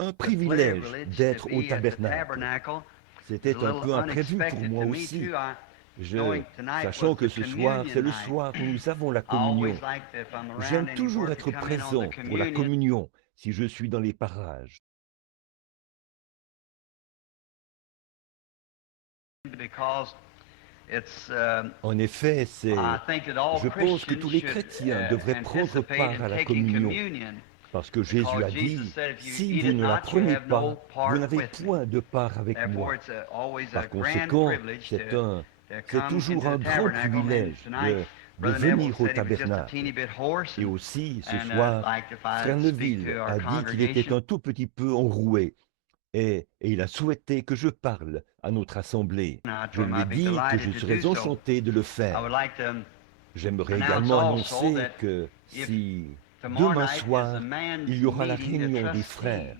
un privilège d'être au tabernacle. C'était un peu imprévu pour moi aussi, sachant que ce soir, c'est le soir où nous avons la communion. J'aime toujours être présent pour la communion si je suis dans les parages. En effet, je pense que tous les chrétiens devraient prendre part à la communion, parce que Jésus a dit, si vous ne la prenez pas, vous n'avez point de part avec moi. Par conséquent, c'est toujours un grand privilège de venir au tabernacle. Et aussi, ce soir, Frère Neville a dit qu'il était un tout petit peu enroué et il a souhaité que je parle à notre assemblée. Je lui ai dit que je serais enchanté de le faire. J'aimerais également annoncer que si demain soir, il y aura la réunion des frères,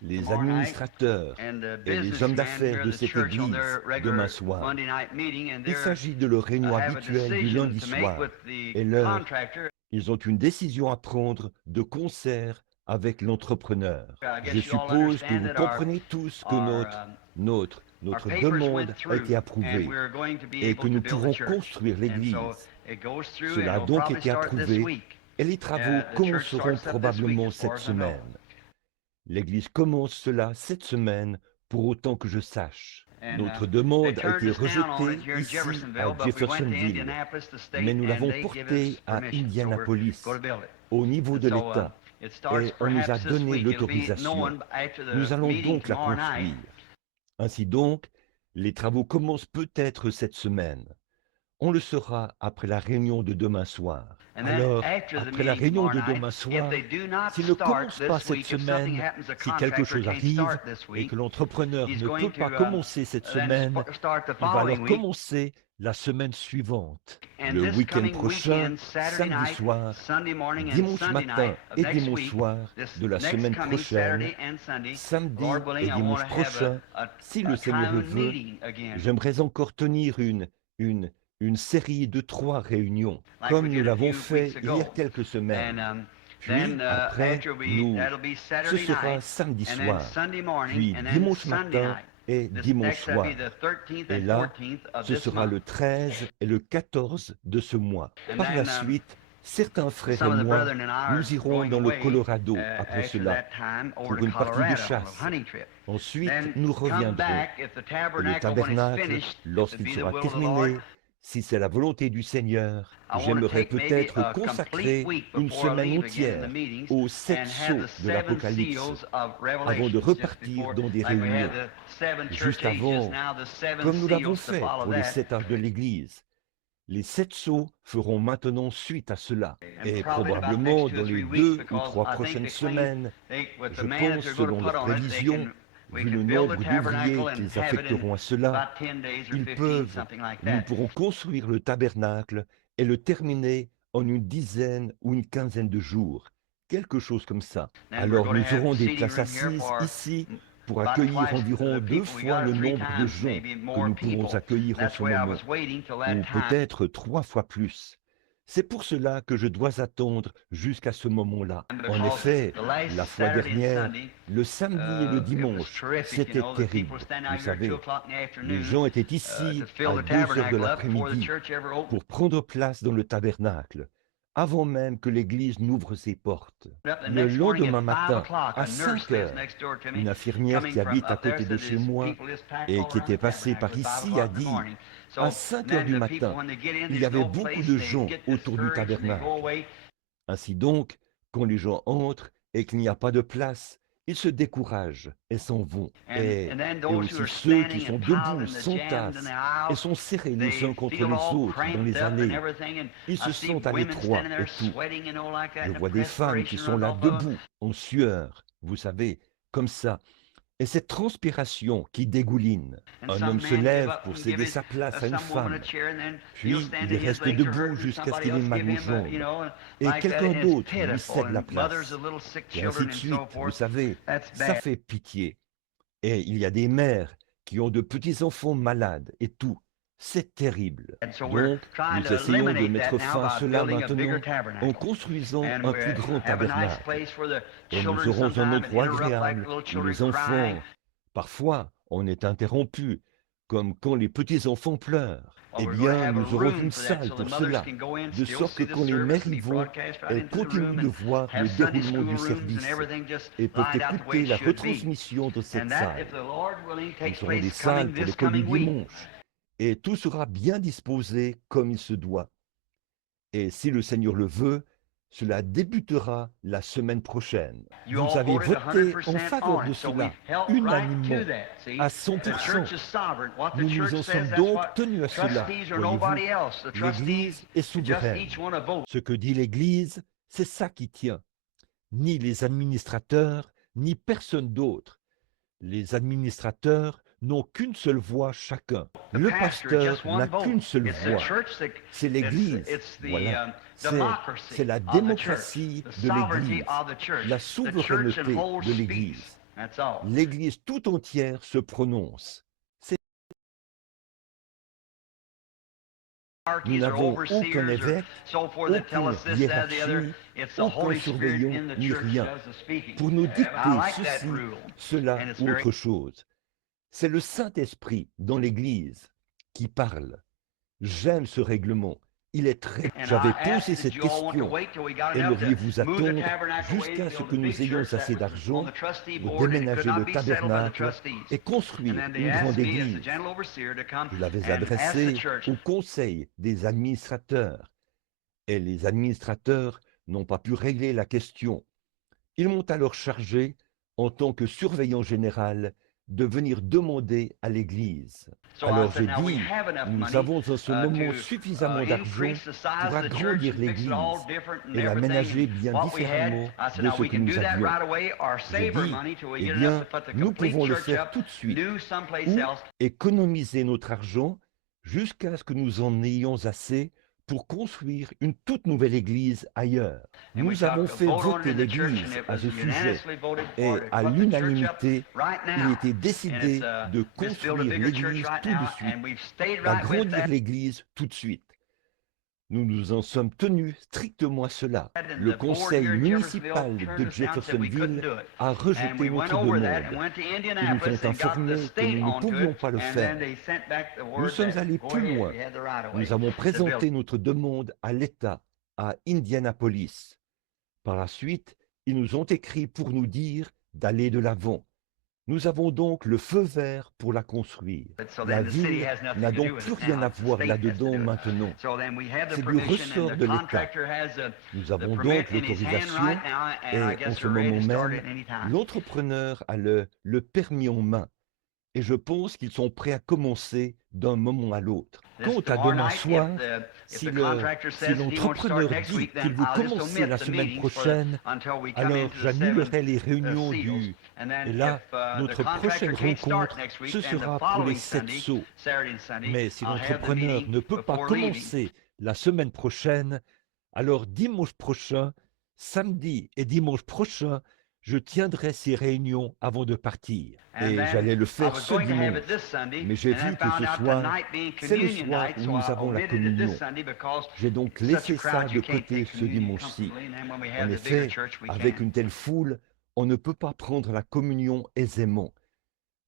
les administrateurs et les hommes d'affaires de cette église demain soir. Il s'agit de leur réunion habituelle du lundi soir et ils ont une décision à prendre de concert avec l'entrepreneur. Je suppose que vous comprenez tous que notre demande a été approuvée et que nous pourrons construire l'église. Cela a donc été approuvé et les travaux commenceront probablement cette semaine. L'église commence cela cette semaine pour autant que je sache. Notre demande a été rejetée ici à Jeffersonville, mais nous l'avons portée à Indianapolis, au niveau de l'État, et on nous a donné l'autorisation. Nous allons donc la construire. Ainsi donc, les travaux commencent peut-être cette semaine. On le saura après la réunion de demain soir. Alors, après la réunion de demain soir, s'ils ne commencent pas cette semaine, si quelque chose arrive et que l'entrepreneur ne peut pas commencer cette semaine, il va alors commencer la semaine suivante. Le week-end prochain, samedi soir, dimanche matin et dimanche soir de la semaine prochaine, samedi et dimanche prochain, si le Seigneur le veut, j'aimerais encore tenir une série de 3 réunions, comme nous l'avons fait il y a quelques semaines. Puis après, ce sera samedi soir, puis dimanche matin et dimanche soir. Et là, ce sera le 13 et le 14 de ce mois. Par la suite, certains frères et moi, nous irons dans le Colorado après cela, pour une partie de chasse. Ensuite, nous reviendrons. Et le tabernacle, lorsqu'il sera terminé, si c'est la volonté du Seigneur, j'aimerais peut-être consacrer une semaine entière aux 7 sceaux de l'Apocalypse, avant de repartir dans des réunions. Juste avant, comme nous l'avons fait pour les 7 arts de l'Église. Les 7 sceaux feront maintenant suite à cela. Et probablement dans les 2 ou 3 prochaines semaines, je pense, selon leurs prévisions, vu le nombre d'ouvriers qu'ils affecteront à cela, nous pourrons construire le tabernacle et le terminer en une dizaine ou une quinzaine de jours, quelque chose comme ça. Alors nous aurons des places assises ici pour accueillir environ 2 fois le nombre de gens que nous pourrons accueillir en ce moment, ou peut-être 3 fois plus. C'est pour cela que je dois attendre jusqu'à ce moment-là. En effet, la fois dernière, le samedi et le dimanche, c'était terrible. Vous savez, les gens étaient ici à 2 heures de l'après-midi pour prendre place dans le tabernacle, avant même que l'église n'ouvre ses portes. Le lendemain matin, à 5 heures, une infirmière qui habite à côté de chez moi et qui était passée par ici a dit, à 5 heures du matin, il y avait beaucoup de gens autour du tabernacle. Ainsi donc, quand les gens entrent et qu'il n'y a pas de place, ils se découragent et s'en vont. Et aussi ceux qui sont debout s'entassent et sont serrés les uns contre les autres dans les allées. Ils se sentent à l'étroit et tout. Je vois des femmes qui sont là debout, en sueur, vous savez, comme ça. Et cette transpiration qui dégouline. Un homme se lève pour céder sa place à une femme, puis il reste debout jusqu'à ce qu'il ait mal aux jambes, et quelqu'un d'autre lui cède la place, et ainsi de suite. Vous savez, ça fait pitié. Et il y a des mères qui ont de petits-enfants malades et tout. C'est terrible. Donc, nous essayons de mettre fin à cela maintenant en construisant un plus grand tabernacle. Et nous aurons un endroit agréable où les enfants, parfois, on est interrompu, comme quand les petits-enfants pleurent. Eh bien, nous aurons une salle pour cela, de sorte que quand les mères y vont, elles continuent de voir le déroulement du service et peuvent écouter la retransmission de cette salle. Nous aurons des salles pour l'école du dimanche et tout sera bien disposé comme il se doit. Et si le Seigneur le veut, cela débutera la semaine prochaine. Vous avez voté en faveur de cela, unanimement, à 100%. Nous nous en sommes donc tenus à cela. Voyez-vous, l'Église est souveraine. Ce que dit l'Église, c'est ça qui tient. Ni les administrateurs, ni personne d'autre. Les administrateurs n'ont qu'une seule voix chacun. Le pasteur n'a qu'une seule voix. C'est l'Église. Voilà. C'est la démocratie de l'Église, la souveraineté de l'Église. L'Église tout entière se prononce. Nous n'avons aucun évêque, aucune hiérarchie, aucun surveillant, ni rien, pour nous dicter ceci, cela ou autre chose. C'est le Saint-Esprit dans l'Église qui parle. J'aime ce règlement. Il est très... J'avais posé cette question. Aimeriez-vous attendre jusqu'à ce que nous ayons assez d'argent pour déménager le tabernacle et construire une grande église? Je l'avais adressé au conseil des administrateurs. Et les administrateurs n'ont pas pu régler la question. Ils m'ont alors chargé, en tant que surveillant général, de venir demander à l'Église. Alors j'ai dit, nous avons en ce moment suffisamment d'argent pour agrandir l'Église et l'aménager bien différemment de ce que nous avions. J'ai dit, eh bien, nous pouvons le faire tout de suite, ou économiser notre argent jusqu'à ce que nous en ayons assez pour construire une toute nouvelle église ailleurs. Nous avons fait voter l'église à ce sujet et à l'unanimité, il était décidé de construire l'église tout de suite, d'agrandir l'église tout de suite. Nous nous en sommes tenus strictement à cela. Le conseil municipal de Jeffersonville a rejeté notre demande. Ils nous ont informé que nous ne pouvions pas le faire. Nous sommes allés plus loin. Nous avons présenté notre demande à l'État, à Indianapolis. Par la suite, ils nous ont écrit pour nous dire d'aller de l'avant. Nous avons donc le feu vert pour la construire. La ville n'a donc plus rien à voir là-dedans maintenant. C'est du ressort de l'État. Nous avons donc l'autorisation et en ce moment même, l'entrepreneur a le permis en main. Et je pense qu'ils sont prêts à commencer d'un moment à l'autre. Quant à demain soir, si l'entrepreneur dit qu'il veut commencer la semaine prochaine, alors j'annulerai les réunions du... Et là, notre prochaine rencontre, ce sera pour les 7 sauts. Mais si l'entrepreneur ne peut pas commencer la semaine prochaine, alors dimanche prochain, samedi et dimanche prochain, je tiendrai ces réunions avant de partir. Et j'allais le faire ce dimanche. Mais j'ai vu que ce soir, c'est le soir où nous avons la communion. J'ai donc laissé ça de côté ce dimanche-ci. En effet, avec une telle foule, on ne peut pas prendre la communion aisément.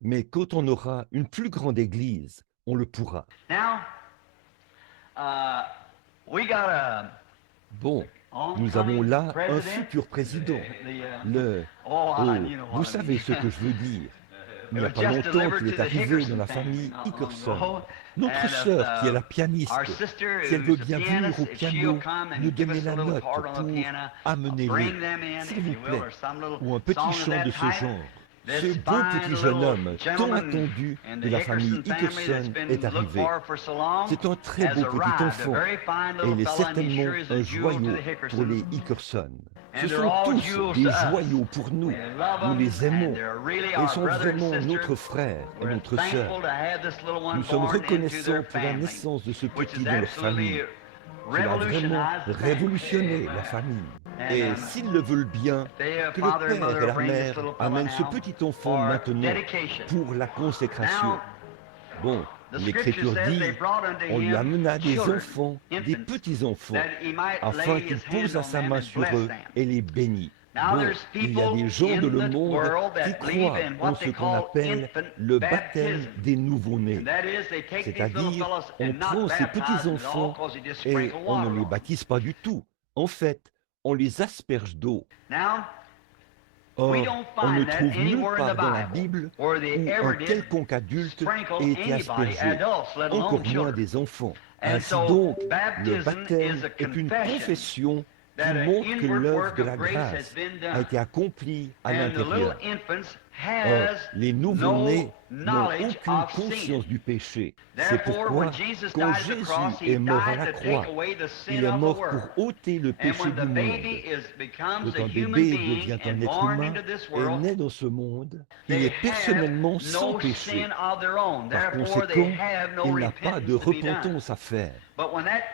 Mais quand on aura une plus grande église, on le pourra. Bon. Nous avons là un futur président. Vous savez ce que je veux dire. Il n'y a pas longtemps qu'il est arrivé dans la famille Hickerson. Notre sœur, qui est la pianiste, si elle veut bien venir au piano, nous donner la note pour amener-le, s'il vous plaît, ou un petit chant de ce genre. Ce beau petit jeune homme, tant attendu de la famille Hickerson, est arrivé. C'est un très beau petit enfant, et il est certainement un joyau pour les Hickerson. Ce sont tous des joyaux pour nous. Nous les aimons. Ils sont vraiment notre frère et notre sœur. Nous sommes reconnaissants pour la naissance de ce petit dans leur famille. Cela a vraiment révolutionné la famille. Et s'ils le veulent bien, que le père et la mère amènent ce petit enfant maintenant pour la consécration. Bon, L'Écriture dit, on lui amena des enfants, des petits-enfants, afin qu'il pose sa main sur eux et les bénit. Bon, il y a des gens de le monde qui croient en ce qu'on appelle le baptême des nouveau-nés. C'est-à-dire, on prend ces petits-enfants et on ne les baptise pas du tout. En fait, on les asperge d'eau. Or, on ne trouve nulle part dans la Bible où un quelconque adulte ait été aspergé, encore moins des enfants. Ainsi donc, le baptême est une confession qui montre que l'œuvre de la grâce a été accomplie à l'intérieur. Or, les nouveau-nés n'ont aucune conscience du péché. C'est pourquoi, quand Jésus est mort à la croix, il est mort pour ôter le péché du monde. Quand un bébé devient un être humain et naît dans ce monde, il est personnellement sans péché. Par conséquent, il n'a pas de repentance à faire.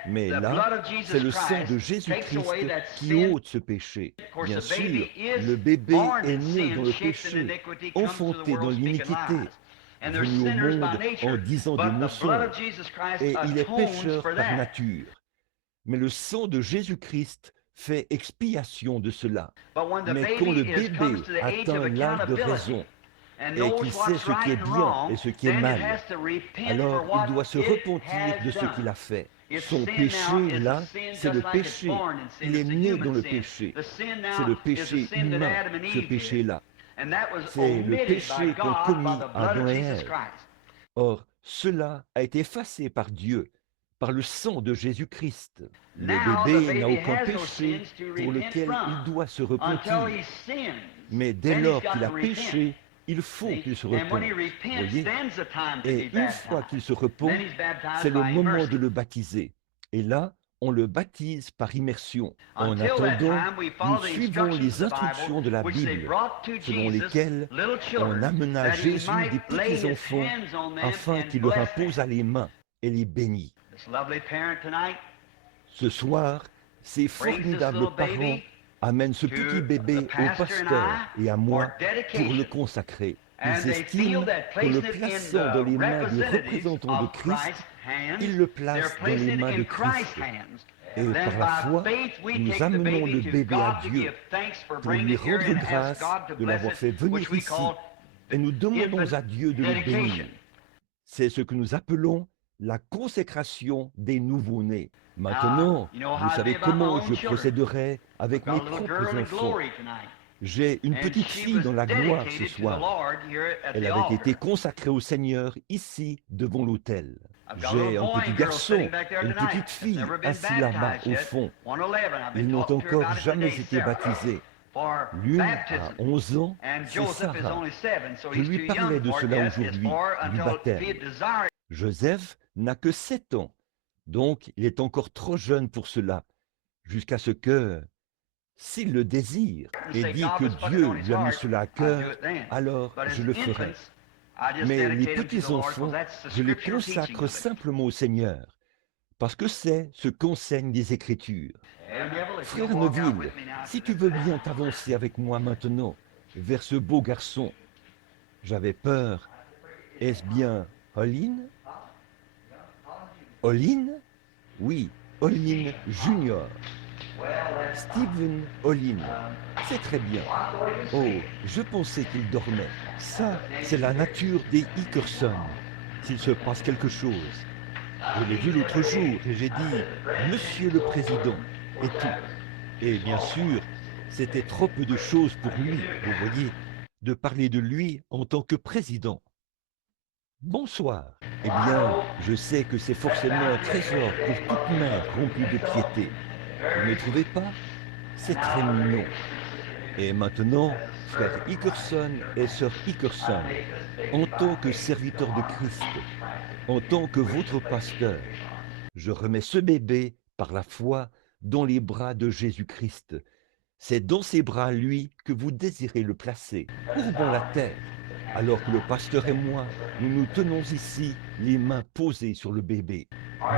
Mais là, c'est le sang de Jésus-Christ qui ôte ce péché. Bien sûr, le bébé est né dans le péché, enfanté dans l'iniquité, venu au monde en disant des mensonges, et il est pécheur par nature. Mais le sang de Jésus-Christ fait expiation de cela. Mais quand le bébé atteint l'âge de raison, et qu'il sait ce qui est bien et ce qui est mal, alors il doit se repentir de ce qu'il a fait. Son péché, là, c'est le péché. Il est né dans le péché. C'est le péché humain, ce péché-là. C'est le péché qu'ont commis Adam et Ève. Or, cela a été effacé par Dieu, par le sang de Jésus-Christ. Le bébé n'a aucun péché pour lequel il doit se repentir. Mais dès lors qu'il a péché, il faut qu'il se repente. Voyez? Et une fois qu'il se repent, c'est le moment de le baptiser. Et là, on le baptise par immersion. En attendant, nous suivons les instructions de la Bible, selon lesquelles on amena Jésus des petits-enfants afin qu'il leur impose les mains et les bénit. Ce soir, ces formidables parents amènent ce petit bébé au pasteur et à moi pour le consacrer. Ils estiment que le plaçant dans les mains du représentant de Christ, ils le placent dans les mains de Christ. Et par la foi, nous amenons le bébé à Dieu pour lui rendre grâce de l'avoir fait venir ici. Et nous demandons à Dieu de le bénir. C'est ce que nous appelons la consécration des nouveau-nés. Maintenant, vous savez comment je procéderai avec mes propres enfants. J'ai une petite fille dans la gloire ce soir. Elle avait été consacrée au Seigneur ici devant l'autel. J'ai un petit garçon, une petite fille assis là-bas au fond. Ils n'ont encore jamais été baptisés. L'une a 11 ans, c'est Sarah. Je lui parlais de cela aujourd'hui, du baptême. Joseph n'a que 7 ans, donc il est encore trop jeune pour cela, jusqu'à ce que, s'il le désire et dit que Dieu lui a mis cela à cœur, alors je le ferai. Mais les petits-enfants, je les consacre simplement au Seigneur, parce que c'est ce qu'enseignent les Écritures. Frère Neville, si tu veux bien t'avancer avec moi maintenant vers ce beau garçon. J'avais peur. Est-ce bien Olin? Olin? Oui, Olin Junior. Stephen Olin. C'est très bien. Oh, je pensais qu'il dormait. Ça, c'est la nature des Hickerson. S'il se passe quelque chose. Je l'ai vu l'autre jour et j'ai dit « Monsieur le Président » et tout. Et bien sûr, c'était trop peu de choses pour lui, vous voyez, de parler de lui en tant que président. Bonsoir. Eh bien, je sais que c'est forcément un trésor pour toute mère remplie de piété. Vous ne trouvez pas? C'est très mignon. Et maintenant, frère Hickerson et sœur Hickerson, en tant que serviteur de Christ, en tant que votre pasteur, je remets ce bébé, par la foi, dans les bras de Jésus-Christ. C'est dans ses bras, lui, que vous désirez le placer. Courbons la terre, alors que le pasteur et moi, nous nous tenons ici, les mains posées sur le bébé.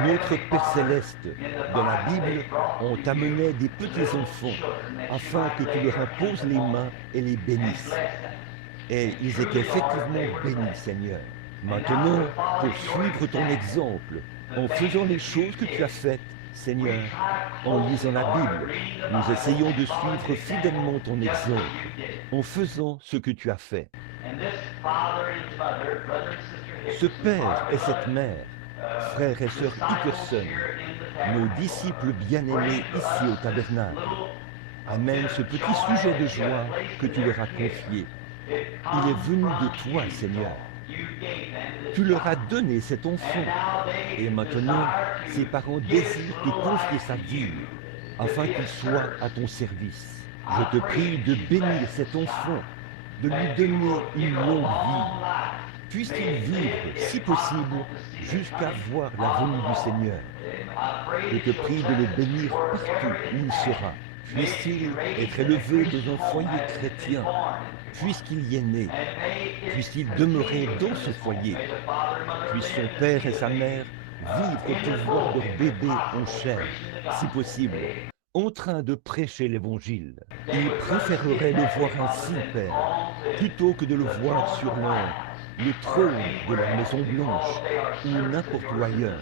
Notre Père Céleste, dans la Bible, on t'amenait des petits-enfants, afin que tu leur imposes les mains et les bénisses. Et ils étaient effectivement bénis, Seigneur. Maintenant, pour suivre ton exemple, en faisant les choses que tu as faites, Seigneur, en lisant la Bible, nous essayons de suivre fidèlement ton exemple, en faisant ce que tu as fait. Ce père et cette mère, frères et sœurs Hickerson, nos disciples bien-aimés ici au tabernacle, amènent ce petit sujet de joie que tu leur as confié. Il est venu de toi, Seigneur. Tu leur as donné cet enfant. Et maintenant, ses parents désirent te confier sa vie, afin qu'il soit à ton service. Je te prie de bénir cet enfant, de lui donner une longue vie. Puisse-t-il vivre, si possible, jusqu'à voir la venue du Seigneur. Je te prie de le bénir partout où il sera. Puisse-t-il être élevé dans un foyer chrétien, puisqu'il y est né. Puisse-t-il demeurer dans ce foyer. Puisse son père et sa mère vivre pour voir leur bébé en chair, si possible, en train de prêcher l'Évangile. Ils préféreraient le voir ainsi, Père, plutôt que de le voir sur le trône de leur Maison Blanche ou n'importe où ailleurs,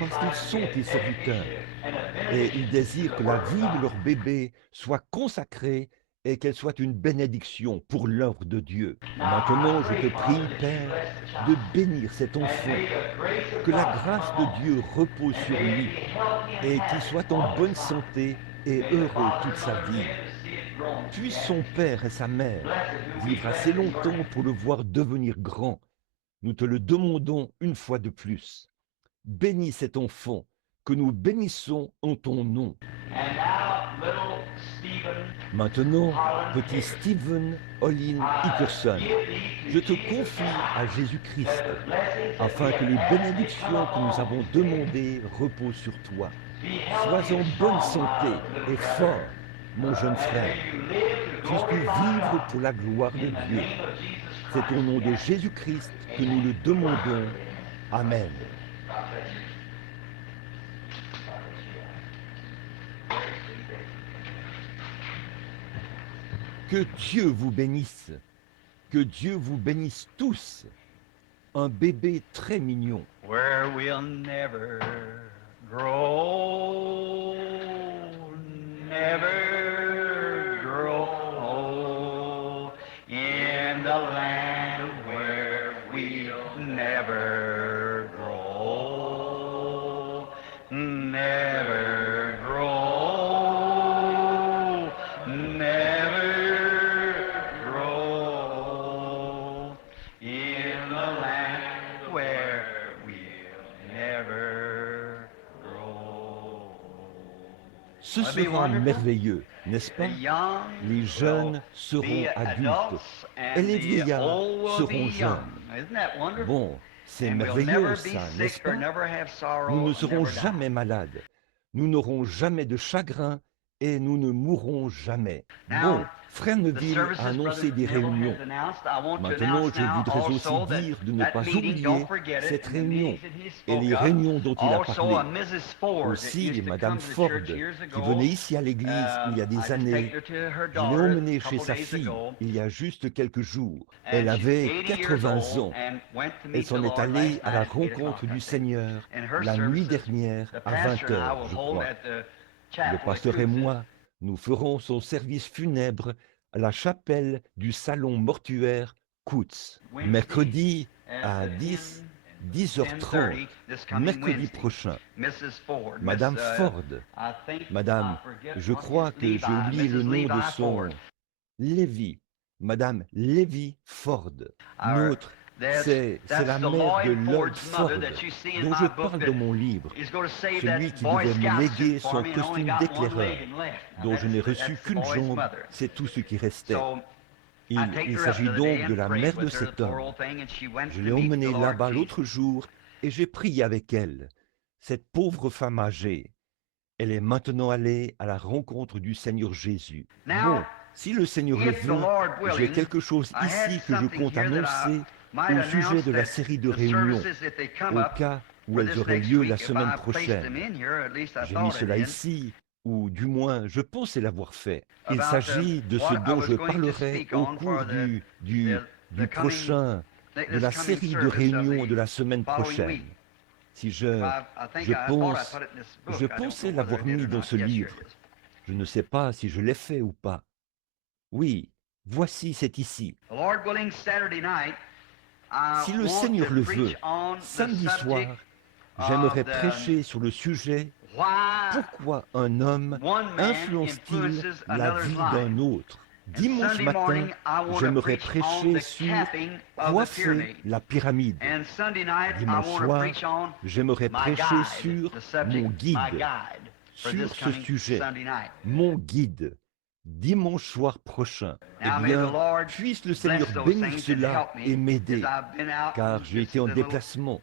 parce qu'ils sont tes serviteurs et ils désirent que la vie de leur bébé soit consacrée et qu'elle soit une bénédiction pour l'œuvre de Dieu. Maintenant, je te prie, Père, de bénir cet enfant, que la grâce de Dieu repose sur lui et qu'il soit en bonne santé et heureux toute sa vie. Puisse son père et sa mère vivre assez longtemps pour le voir devenir grand. Nous te le demandons une fois de plus. Bénis cet enfant que nous bénissons en ton nom. Maintenant, petit Stephen Olin Hickerson, je te confie à Jésus-Christ, afin que les bénédictions que nous avons demandées reposent sur toi. Sois en bonne santé et fort, mon jeune frère. Puisses-tu vivre pour la gloire de Dieu. C'est au nom de Jésus-Christ que nous le demandons. Amen. Que Dieu vous bénisse. Que Dieu vous bénisse tous. Un bébé très mignon. Where we'll never grow, never grow, in the land where we'll never grow, never grow, never grow, in the land where we'll never grow. Ce sera merveilleux, n'est-ce pas? Les jeunes seront adultes et les vieillards seront jeunes. Bon, c'est merveilleux ça, n'est-ce pas? Nous ne serons jamais malades, nous n'aurons jamais de chagrin et nous ne mourrons jamais. Bon, Frère Neville a annoncé des réunions. Maintenant, je voudrais aussi dire de ne pas oublier cette réunion et les réunions dont il a parlé. Aussi, Madame Ford, qui venait ici à l'église il y a des années, je l'ai emmenée chez sa fille il y a juste quelques jours. Elle avait 80 ans. Elle s'en est allée à la rencontre du Seigneur la nuit dernière à 20h, je crois. Le pasteur et moi, nous ferons son service funèbre à la chapelle du salon mortuaire Coutts, mercredi à 10h30, mercredi prochain. Madame Ford, Madame, je crois que j'ai oublié le nom de son... Lévy, Madame Lévy Ford, notre... C'est la mère de Lord Ford, dont je parle dans mon livre, celui qui devait me léguer son costume d'éclaireur, dont je n'ai reçu qu'une jambe, c'est tout ce qui restait. Il s'agit donc de la mère de cet homme. Je l'ai emmenée là-bas l'autre jour et j'ai prié avec elle, cette pauvre femme âgée. Elle est maintenant allée à la rencontre du Seigneur Jésus. Bon, si le Seigneur le veut, j'ai quelque chose ici que je compte annoncer au sujet de la série de réunions, au cas où elles auraient lieu la semaine prochaine. J'ai mis cela ici, ou du moins, je pensais l'avoir fait. Il s'agit de ce dont je parlerai au cours du prochain de la série de réunions de la semaine prochaine. Si je pensais l'avoir mis dans ce livre. Je ne sais pas si je l'ai fait ou pas. Oui, voici, c'est ici. Si le Seigneur le veut, samedi soir, j'aimerais prêcher sur le sujet « Pourquoi un homme influence-t-il la vie d'un autre ?» Dimanche matin, j'aimerais prêcher sur « Coiffer la pyramide ». Dimanche soir, j'aimerais prêcher sur « Mon guide ». Sur ce sujet, mon guide, dimanche soir prochain. Eh bien, puisse le Seigneur bénir cela et m'aider, car j'ai été en déplacement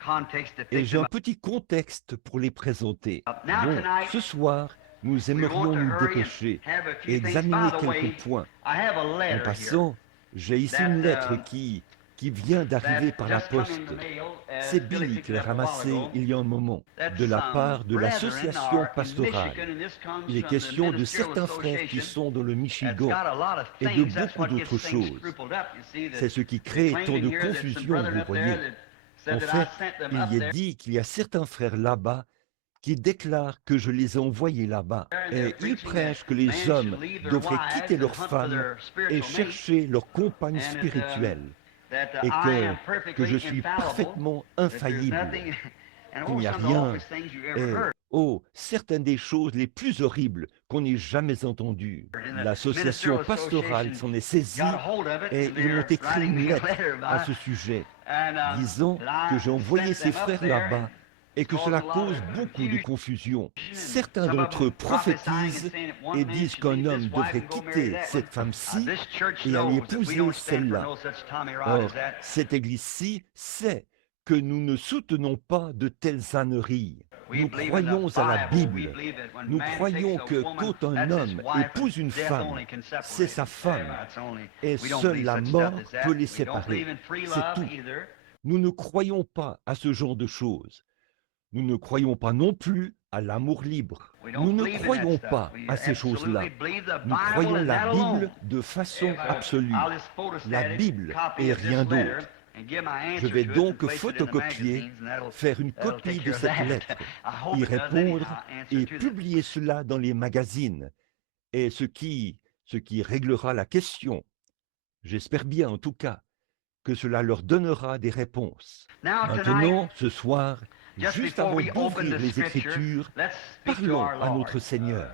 et j'ai un petit contexte pour les présenter. Bon, ce soir, nous aimerions nous dépêcher et examiner quelques points. En passant, j'ai ici une lettre qui vient d'arriver par la poste. C'est Billy qui l'a ramassée il y a un moment, de la part de l'association pastorale. Il est question de certains frères qui sont dans le Michigan et de beaucoup d'autres choses. C'est ce qui crée tant de confusion, vous voyez. En fait, il y est dit qu'il y a certains frères là-bas qui déclarent que je les ai envoyés là-bas. Et ils prêchent que les hommes devraient quitter leurs femmes et chercher leur compagne spirituelle. Et que je suis parfaitement infaillible, qu'il n'y a rien. Et, certaines des choses les plus horribles qu'on ait jamais entendues. L'association pastorale s'en est saisie et ils m'ont écrit une lettre à ce sujet, disant que j'ai envoyé ces frères là-bas et que cela cause beaucoup de confusion. Certains d'entre eux prophétisent et disent qu'un homme devrait quitter cette femme-ci et aller épouser celle-là. Or, cette église-ci sait que nous ne soutenons pas de telles âneries. Nous croyons à la Bible. Nous croyons que quand un homme épouse une femme, c'est sa femme. Et seule la mort peut les séparer. C'est tout. Nous ne croyons pas à ce genre de choses. Nous ne croyons pas non plus à l'amour libre. Nous ne croyons pas à ces choses-là. Nous croyons la Bible de façon absolue. La Bible et rien d'autre. Je vais donc photocopier, faire une copie de cette lettre, y répondre et publier cela dans les magazines. Et ce qui réglera la question, j'espère bien en tout cas, que cela leur donnera des réponses. Maintenant, ce soir, juste avant d'ouvrir les Écritures, parlons à notre Seigneur.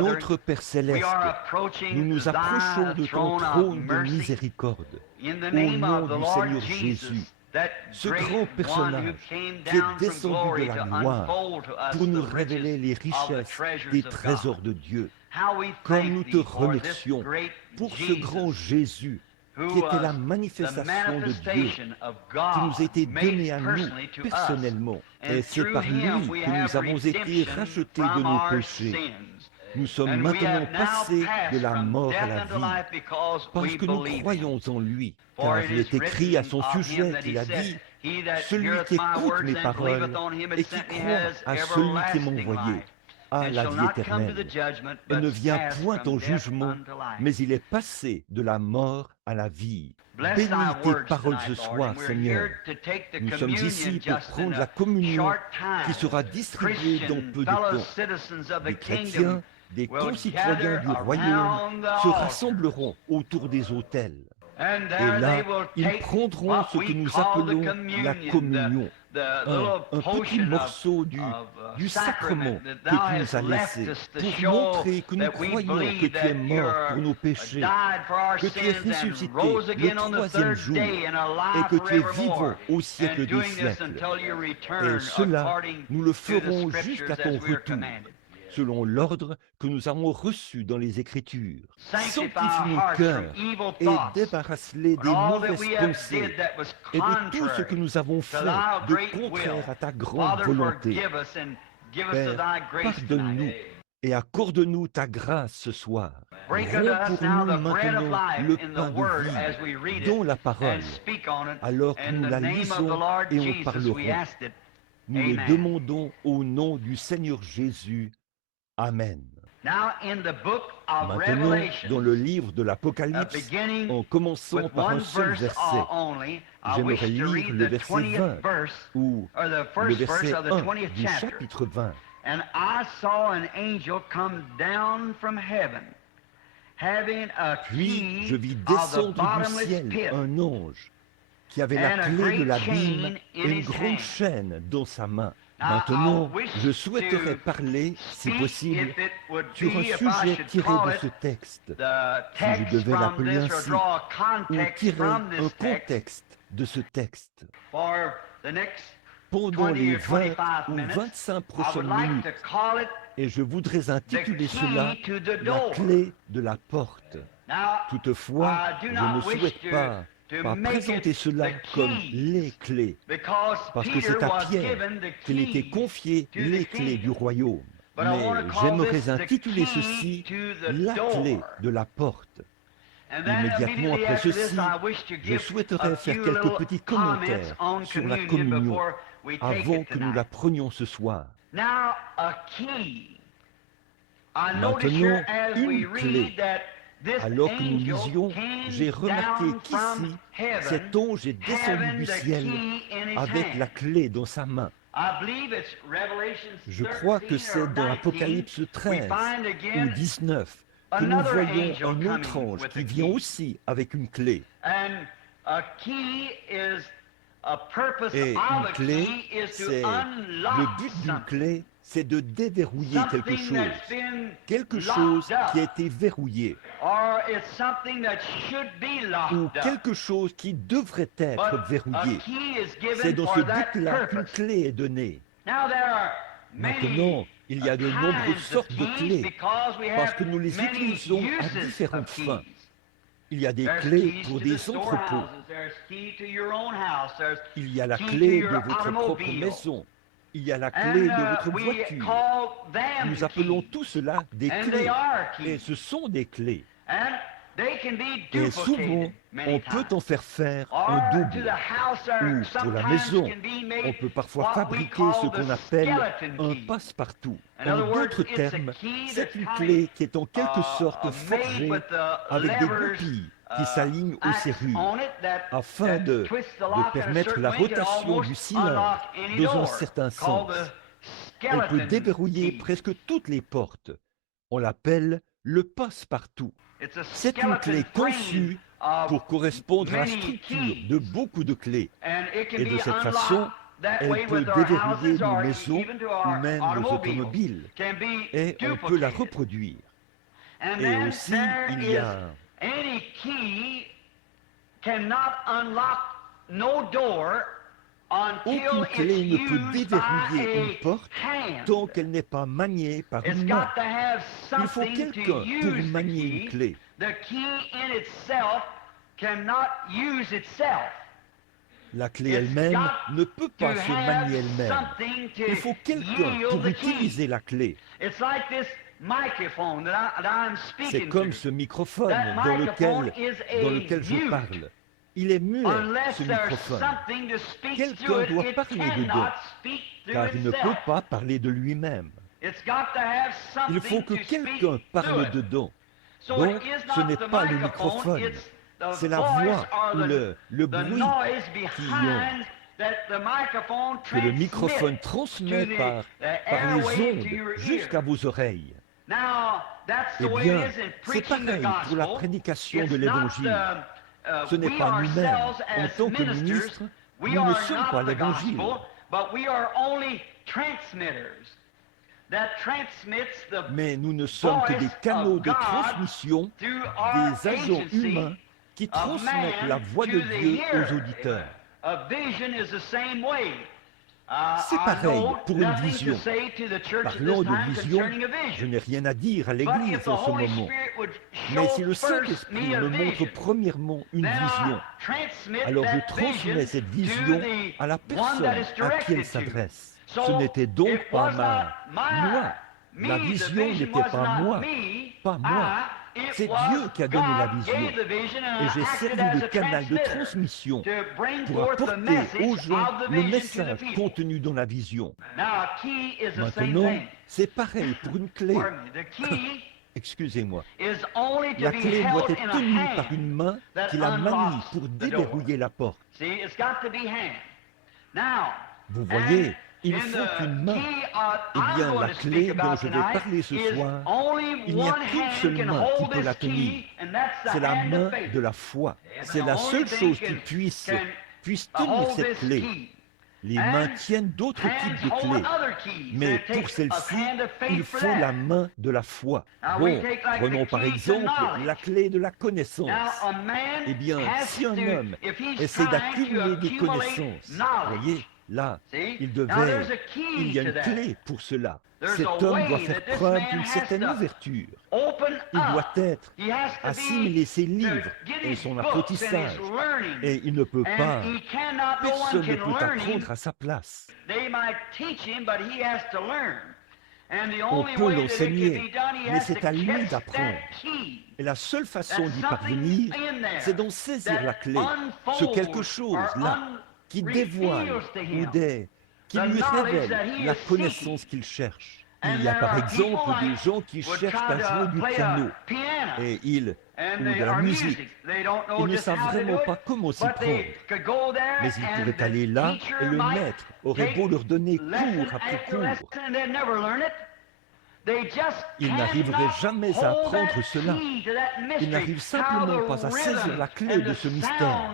Notre Père Céleste, nous nous approchons de ton trône de miséricorde, au nom du Seigneur Jésus, ce grand personnage qui est descendu de la gloire pour nous révéler les richesses des trésors de Dieu. Comme nous te remercions pour ce grand Jésus qui était la manifestation de Dieu, qui nous a été donné à nous personnellement. Et c'est par lui que nous avons été rachetés de nos péchés. Nous sommes maintenant passés de la mort à la vie, parce que nous croyons en lui. Car il est écrit à son sujet qu'il a dit « Celui qui écoute mes paroles et qui croit à celui qui m'a envoyé a la vie éternelle et ne vient point en jugement, mais il est passé de la mort à la vie. » Bénis tes paroles ce soir, Seigneur. Nous sommes ici pour prendre la communion qui sera distribuée dans peu de temps. Les chrétiens, des concitoyens du royaume se rassembleront autour des autels. Et là, ils prendront ce que nous appelons la communion, un petit morceau du sacrement que tu nous as laissé, pour montrer que nous croyons que tu es mort pour nos péchés, que tu es ressuscité le troisième jour et que tu es vivant au siècle des siècles. Et cela, nous le ferons jusqu'à ton retour, selon l'ordre que nous avons reçu dans les Écritures. Sanctifie nos cœurs et débarrasse-les des mauvaises pensées et de tout ce que nous avons fait de contraire à ta grande volonté. Père, pardonne-nous et accorde-nous ta grâce ce soir. Romps pour nous maintenant le pain de vie, dont la parole, alors que nous la lisons et en parlerons. Nous le demandons au nom du Seigneur Jésus. Amen. Maintenant, dans le livre de l'Apocalypse, en commençant par un seul verset, j'aimerais lire le verset 20, ou le verset 1 du chapitre 20. And I saw an angel come down from heaven, having a Puis je vis key of the descendre du bottomless ciel pit. un ange qui avait la clé de l'abîme et une grande chaîne dans sa main. Maintenant, je souhaiterais parler, si possible, sur un sujet tiré de ce texte, si je devais l'appeler ainsi, ou tirer un contexte de ce texte. Pendant les 20 ou 25 prochaines minutes, et je voudrais intituler cela « La clé de la porte ». Toutefois, je ne souhaite pas présenter cela comme les clés, parce que c'est à Pierre qu'il était confié les clés du royaume. Mais j'aimerais intituler ceci « La clé de la porte ». Immédiatement après ceci, je souhaiterais faire quelques petits commentaires sur la communion avant que nous la prenions ce soir. Maintenant, une clé. Alors que nous lisions, j'ai remarqué qu'ici, cet ange est descendu du ciel avec la clé dans sa main. Je crois que c'est dans Apocalypse 13 ou 19 que nous voyons un autre ange qui vient aussi avec une clé. Et une clé, c'est le but d'une clé, c'est de déverrouiller quelque chose qui a été verrouillé, ou quelque chose qui devrait être verrouillé. C'est dans ce but-là qu'une clé est donnée. Maintenant, il y a de nombreuses sortes de clés, parce que nous les utilisons à différentes fins. Il y a des clés pour des entrepôts. Il y a la clé de votre propre maison. Il y a la clé de votre voiture. Nous appelons tout cela des clés. Et ce sont des clés. Et souvent, on peut en faire un double. Ou pour la maison, on peut parfois fabriquer ce qu'on appelle un passe-partout. En d'autres termes, c'est une clé qui est en quelque sorte forgée avec des goupilles qui s'alignent aux serrures afin de permettre la rotation du cylindre dans un certain sens. On peut déverrouiller presque toutes les portes. On l'appelle le passe-partout. C'est une clé conçue pour correspondre à la structure de beaucoup de clés. Et de cette façon, elle peut déverrouiller nos maisons ou même nos automobiles. Et on peut la reproduire. Et aussi, il y a aucune clé ne peut déverrouiller une porte tant qu'elle n'est pas maniée par une main. Il faut quelqu'un pour manier une clé. La clé elle-même ne peut pas se manier elle-même. Il faut quelqu'un pour utiliser la clé. C'est comme ce microphone dans lequel je parle. Il est muet, ce microphone. Quelqu'un doit parler dedans, car il ne peut pas parler de lui-même. Il faut que quelqu'un parle dedans. Donc, ce n'est pas le microphone, c'est la voix ou le bruit que le microphone transmet par les ondes jusqu'à vos oreilles. Eh bien, c'est pareil pour la prédication de l'Évangile. Ce n'est pas nous-mêmes, en tant que ministres, nous ne sommes pas l'Évangile. Mais nous ne sommes que des canaux de transmission, des agents humains qui transmettent la voix de Dieu aux auditeurs. C'est pareil pour une vision. Parlant de vision, je n'ai rien à dire à l'Église en ce moment. Mais si le Saint-Esprit me montre premièrement une vision, alors je transmets cette vision à la personne à qui elle s'adresse. Ce n'était donc pas moi. La vision n'était pas moi. C'est Dieu qui a donné la vision. Et j'ai servi de canal de transmission pour apporter aux gens le message contenu dans la vision. Maintenant, c'est pareil pour une clé. Excusez-moi. La clé doit être tenue par une main qui la manie pour déverrouiller la porte. Vous voyez, il faut qu'une main. Eh bien, la clé dont je vais parler ce soir, il n'y a qu'une seule main qui peut la tenir. C'est la main de la foi. C'est la seule chose qui puisse tenir cette clé. Les mains tiennent d'autres types de clés, mais pour celle-ci, il faut la main de la foi. Bon, prenons par exemple la clé de la connaissance. Eh bien, si un homme essaie d'accumuler des connaissances, voyez, là, il y a une clé pour cela. Cet homme doit faire preuve d'une certaine ouverture. Il doit assimiler ses livres et son apprentissage. Et il ne peut pas, personne ne peut apprendre à sa place. On peut l'enseigner, mais c'est à lui d'apprendre. Et la seule façon d'y parvenir, c'est d'en saisir la clé, ce quelque chose-là, qui dévoile qui lui révèle la connaissance qu'il cherche. Il y a par exemple des gens qui cherchent à jouer du piano ou de la musique. Ils ne savent vraiment pas comment s'y prendre. Mais ils pourraient aller là et le maître aurait beau leur donner cours après cours. Ils n'arriveraient jamais à apprendre cela. Ils n'arrivent simplement pas à saisir la clé de ce mystère.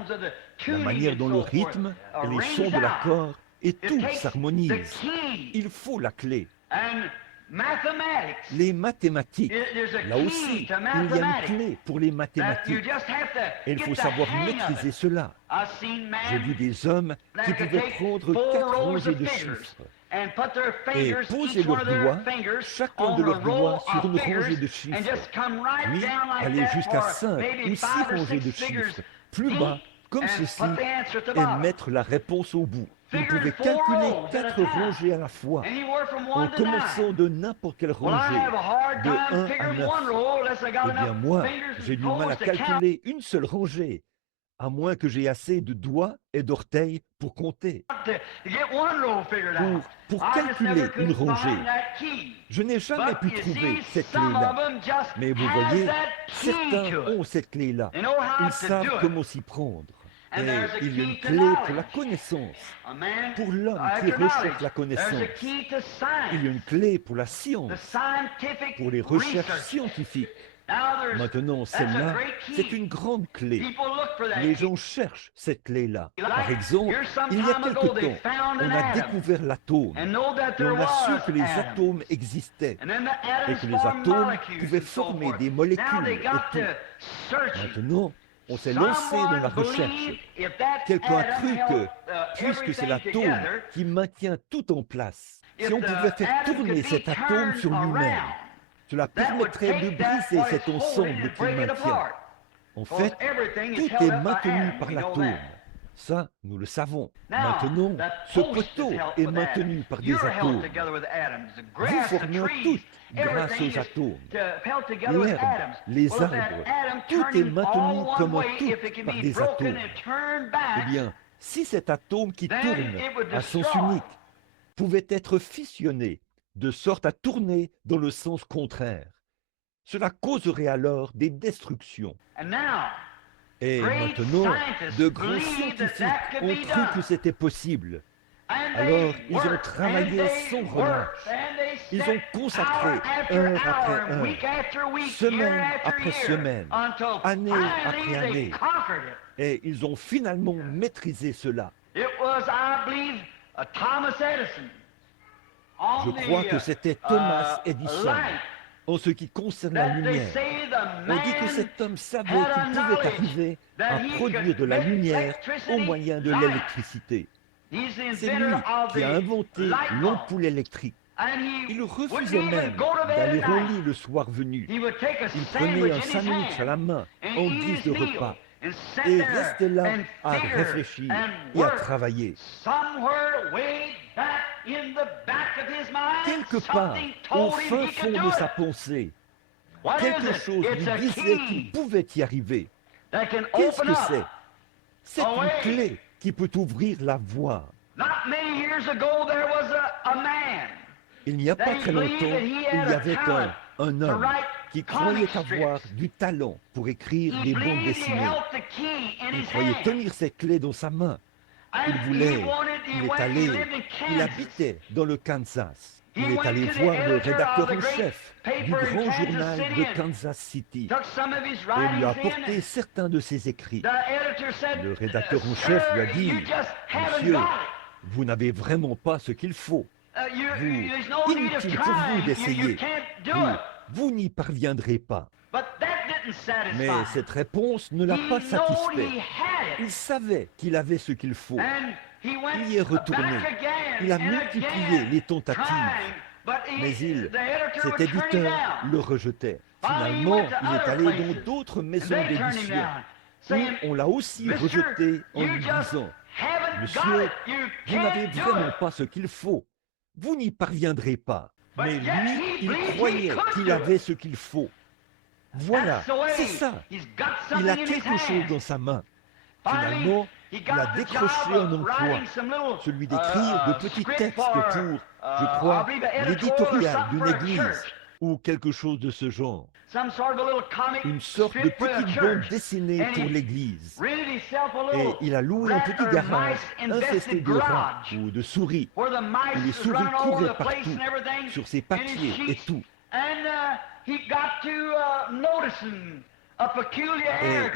La manière dont le rythme et les sons de l'accord et tout s'harmonise. Il faut la clé. Les mathématiques, là aussi, il y a une clé pour les mathématiques. Et il faut savoir maîtriser cela. J'ai vu des hommes qui pouvaient prendre 4 rangées de chiffres et poser leurs doigts, chacun de leurs doigts sur une rangée de chiffres, puis aller jusqu'à 5 ou 6 rangées de chiffres, plus bas, comme ceci, et mettre la réponse au bout. Ils pouvaient calculer 4 rangées à la fois, en commençant de n'importe quelle rangée, de 1 à 9. Eh bien moi, j'ai du mal à calculer une seule rangée, à moins que j'aie assez de doigts et d'orteils pour compter. Pour calculer une rangée, je n'ai jamais pu trouver cette clé-là. Mais vous voyez, certains ont cette clé-là. Ils savent comment s'y prendre. Et il y a une clé pour la connaissance, pour l'homme qui recherche la connaissance. Il y a une clé pour la science, pour les recherches scientifiques. Maintenant, celle-là, c'est une grande clé. Les gens cherchent cette clé-là. Par exemple, il y a quelque temps, on a découvert l'atome et on a su que les atomes existaient et que les atomes pouvaient former des molécules et tout. Maintenant, on s'est lancé dans la recherche. Quelqu'un a cru que, puisque c'est l'atome qui maintient tout en place, si on pouvait faire tourner cet atome sur lui-même, cela permettrait de briser cet ensemble qui maintient. En fait, tout est maintenu par l'atome. Ça, nous le savons. Maintenant, ce poteau est maintenu par des atomes. Vous formez un tout grâce aux atomes. L'herbe, les arbres, tout est maintenu comme un tout par des atomes. Eh bien, si cet atome qui tourne à sens unique pouvait être fissionné de sorte à tourner dans le sens contraire, cela causerait alors des destructions. Et maintenant, de grands scientifiques ont cru que c'était possible. Alors, ils ont travaillé sans relâche. Ils ont consacré heure après heure, semaine après semaine, année après année. Et ils ont finalement maîtrisé cela. Je crois que c'était Thomas Edison. En ce qui concerne la lumière, on dit que cet homme savait qu'il pouvait arriver à produire de la lumière au moyen de l'électricité. C'est lui qui a inventé l'ampoule électrique. Il refusait même d'aller au lit le soir venu. Il prenait un sandwich à la main en guise de repas et restait là à réfléchir et à travailler. Quelque part, au fin fond de sa pensée, Quelque chose lui disait qu'il pouvait y arriver. Qu'est-ce que c'est? C'est une clé qui peut ouvrir la voie. Il n'y a pas très longtemps, il y avait un homme qui croyait avoir du talent pour écrire des bandes dessinées. Il croyait tenir cette clé dans sa main. Il habitait dans le Kansas. Il est allé voir le rédacteur en chef du grand journal de Kansas City et lui a apporté certains de ses écrits. Le rédacteur en chef lui a dit, « Monsieur, vous n'avez vraiment pas ce qu'il faut. Inutile pour vous d'essayer. Vous n'y parviendrez pas. » Mais cette réponse ne l'a pas satisfait. Il savait qu'il avait ce qu'il faut. Il y est retourné. Il a multiplié les tentatives. Mais cet éditeur le rejetait. Finalement, il est allé dans d'autres maisons d'édition où on l'a aussi rejeté en lui disant, « Monsieur, vous n'avez vraiment pas ce qu'il faut. Vous n'y parviendrez pas. » Mais lui, il croyait qu'il avait ce qu'il faut. Voilà, c'est ça. Il a quelque chose dans sa main. Finalement, il a décroché un emploi, celui d'écrire de petits textes pour, je crois, l'éditorial d'une église ou quelque chose de ce genre. Une sorte de petite bande dessinée pour l'église. Et il a loué un petit garage infesté de rats ou de souris, où les souris couraient partout, sur ses papiers et tout. Et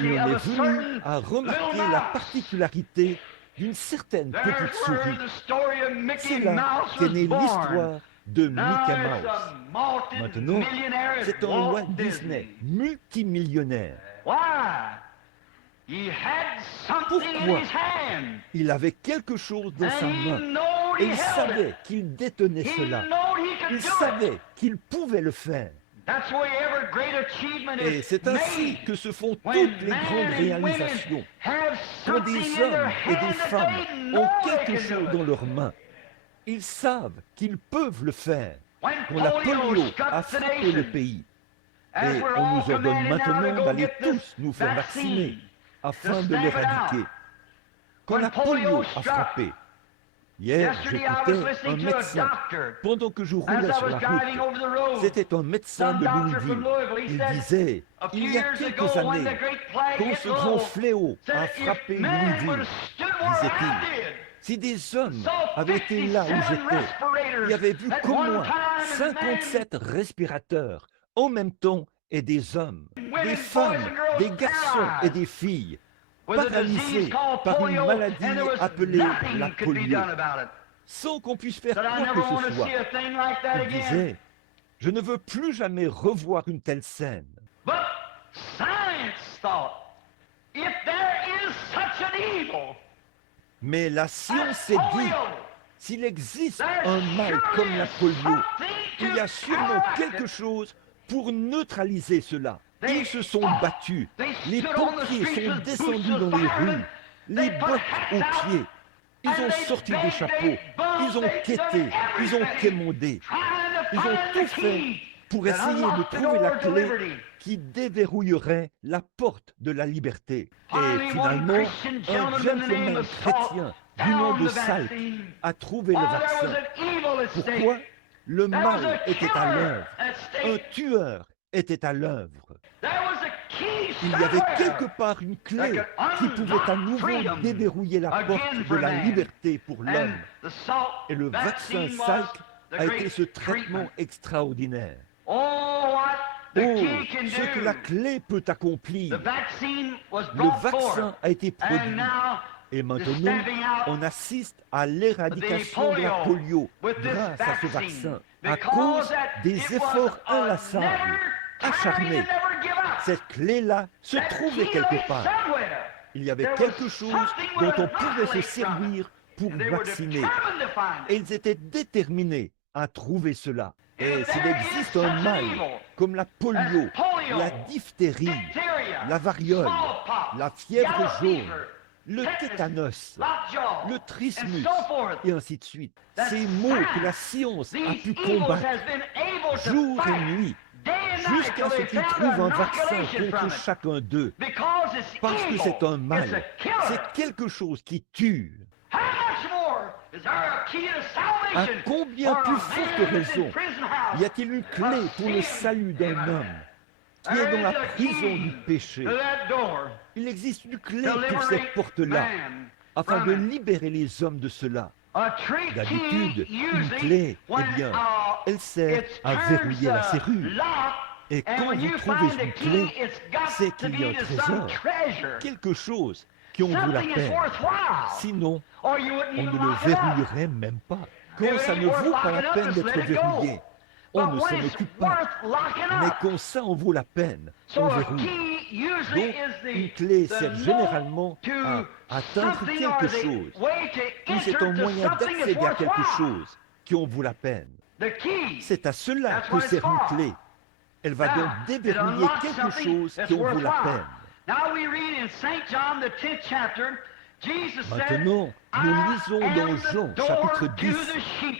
il en est venu à remarquer la particularité d'une certaine petite souris. C'est là qu'est née l'histoire de Mickey Mouse. Maintenant, c'est un Walt Disney multimillionnaire. Pourquoi? Il avait quelque chose dans sa main et il savait qu'il détenait cela. Il savait qu'il pouvait le faire. Et c'est ainsi que se font toutes les grandes réalisations. Quand des hommes et des femmes ont quelque chose dans leurs mains, ils savent qu'ils peuvent le faire. Quand la polio a frappé le pays, et on nous ordonne maintenant d'aller tous nous faire vacciner afin de l'éradiquer. Quand la polio a frappé, hier, j'écoutais un médecin pendant que je roulais sur la route. C'était un médecin de Louisville. Il disait, il y a quelques années, quand ce grand fléau a frappé Louisville, disait-il, si des hommes avaient été là où j'étais, ils avaient vu qu'au moins 57 respirateurs en même temps et des hommes, des femmes, des garçons et des filles, paralysés par une maladie appelée la polio, sans qu'on puisse faire quoi que ce soit. Il disait, je ne veux plus jamais revoir une telle scène. Mais la science s'est dit, s'il existe un mal comme la polio, il y a sûrement quelque chose pour neutraliser cela. Ils se sont battus, les pompiers sont descendus dans les rues, les bottes aux pieds. Ils ont sorti des chapeaux, ils ont quêté, ils ont quémandé. Ils ont tout fait pour essayer de trouver la clé qui déverrouillerait la porte de la liberté. Et finalement, un gentleman chrétien du nom de Salk a trouvé le vaccin. Pourquoi? Le mal était à l'œuvre. Un tueur était à l'œuvre. Il y avait quelque part une clé qui pouvait à nouveau déverrouiller la porte de la liberté pour l'homme. Et le vaccin Salk a été ce traitement extraordinaire. Oh, ce que la clé peut accomplir. Le vaccin a été produit. Et maintenant, on assiste à l'éradication de la polio grâce à ce vaccin, à cause des efforts inlassables, acharnés. Cette clé-là se trouvait quelque part. Il y avait quelque chose dont on pouvait se servir pour vacciner. Et ils étaient déterminés à trouver cela. Et s'il existe un mal comme la polio, la diphtérie, la variole, la fièvre jaune, le tétanos, le trismus, et ainsi de suite. Ces maux que la science a pu combattre jour et nuit jusqu'à ce qu'ils trouvent un vaccin contre chacun d'eux, parce que c'est un mal, c'est quelque chose qui tue. À combien plus forte raison y a-t-il une clé pour le salut d'un homme qui est dans la prison du péché? Il existe une clé pour cette porte-là, afin de libérer les hommes de cela. D'habitude, une clé, eh bien, elle sert à verrouiller la serrure. Et quand vous trouvez une clé, c'est qu'il y a un trésor, quelque chose qui en vaut la peine. Sinon, on ne le verrouillerait même pas. Quand ça ne vaut pas la peine d'être verrouillé, on ne s'en occupe pas. Mais quand ça en vaut la peine, on verrouille. Donc, une clé sert généralement à atteindre quelque chose, ou c'est un moyen d'accéder à quelque chose qui en vaut la peine. C'est à cela que sert une clé. Elle va donc déverrouiller quelque chose qui en vaut la peine. Maintenant, nous lisons dans Jean chapitre 10,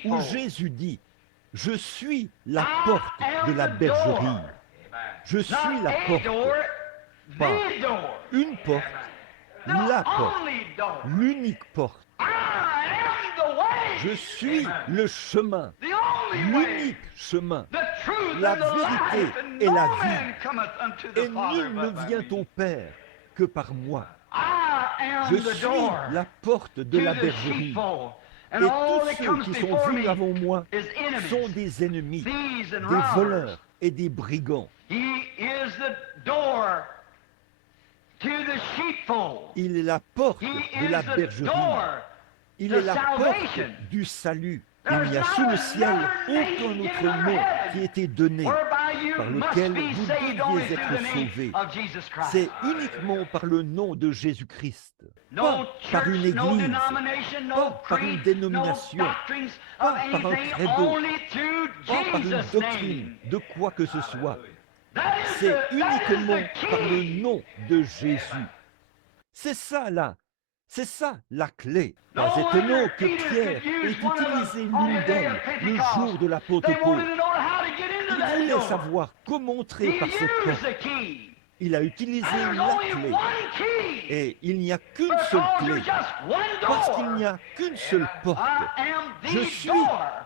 où Jésus dit, « Je suis la porte de la bergerie. » Je suis la porte, pas une porte, la porte, l'unique porte. Je suis le chemin, l'unique chemin, la vérité et la vie. Et nul ne vient au Père que par moi. Je suis la porte de la bergerie. Et tous ceux qui sont venus avant moi sont des ennemis, des voleurs et des brigands. Il est la porte de la bergerie. Il est la porte du salut. Il n'y a sous le ciel aucun autre nom qui ait été donné par lequel vous deviez être sauvés. C'est uniquement par le nom de Jésus-Christ. Pas par une église, pas par une dénomination, pas par un credo, pas par une doctrine de quoi que ce soit. C'est uniquement par le nom de Jésus. C'est ça là. C'est ça la clé. Pas étonnant que Pierre ait utilisé l'une d'elles le jour de la Pentecôte. Il voulait savoir comment entrer par cette porte. Il a utilisé la clé. Et il n'y a qu'une seule clé. Parce qu'il n'y a qu'une seule porte. Je suis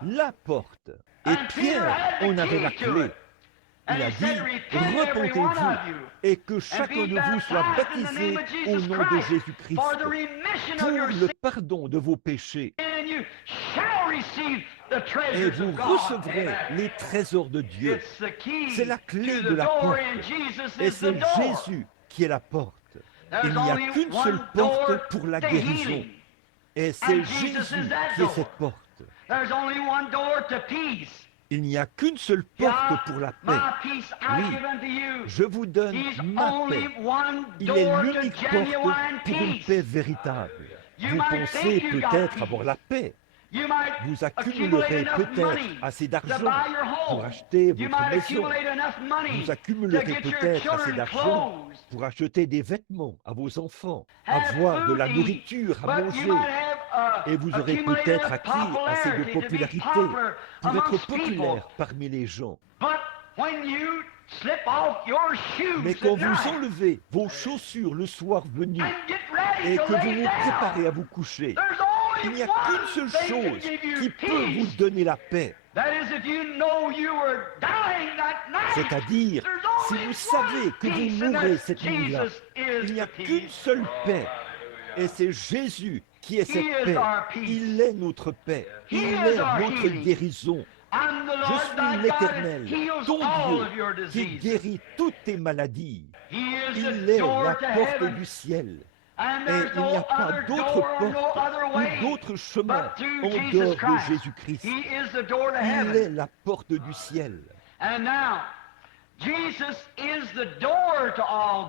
la porte. Et Pierre en avait la clé. Il a dit, repentez-vous et que chacun de vous soit baptisé au nom de Jésus-Christ pour le pardon de vos péchés. Et vous recevrez les trésors de Dieu. C'est la clé de la porte. Et c'est Jésus qui est la porte. Il n'y a qu'une seule porte pour la guérison. Et c'est Jésus qui est cette porte. Il n'y a qu'une seule porte pour la paix. Oui, je vous donne ma paix. Il est l'unique porte pour une paix véritable. Vous pensez peut-être avoir la paix. Vous accumulerez peut-être assez d'argent pour acheter votre maison. Vous accumulerez peut-être assez d'argent pour acheter des vêtements à vos enfants, avoir de la nourriture à manger. Et vous aurez peut-être acquis assez de popularité pour être populaire parmi les gens. Mais quand vous enlevez vos chaussures le soir venu et que vous vous préparez à vous coucher, il n'y a qu'une seule chose qui peut vous donner la paix. C'est-à-dire, si vous savez que vous mourrez cette nuit-là, il n'y a qu'une seule paix. Et c'est Jésus qui est cette paix. Il est notre paix. Il est notre guérison. Je suis l'Éternel, ton Dieu, qui guérit toutes tes maladies. Il est la porte du ciel. Et il n'y a pas d'autre porte ou d'autre chemin en dehors de Jésus-Christ. Il est la porte du ciel.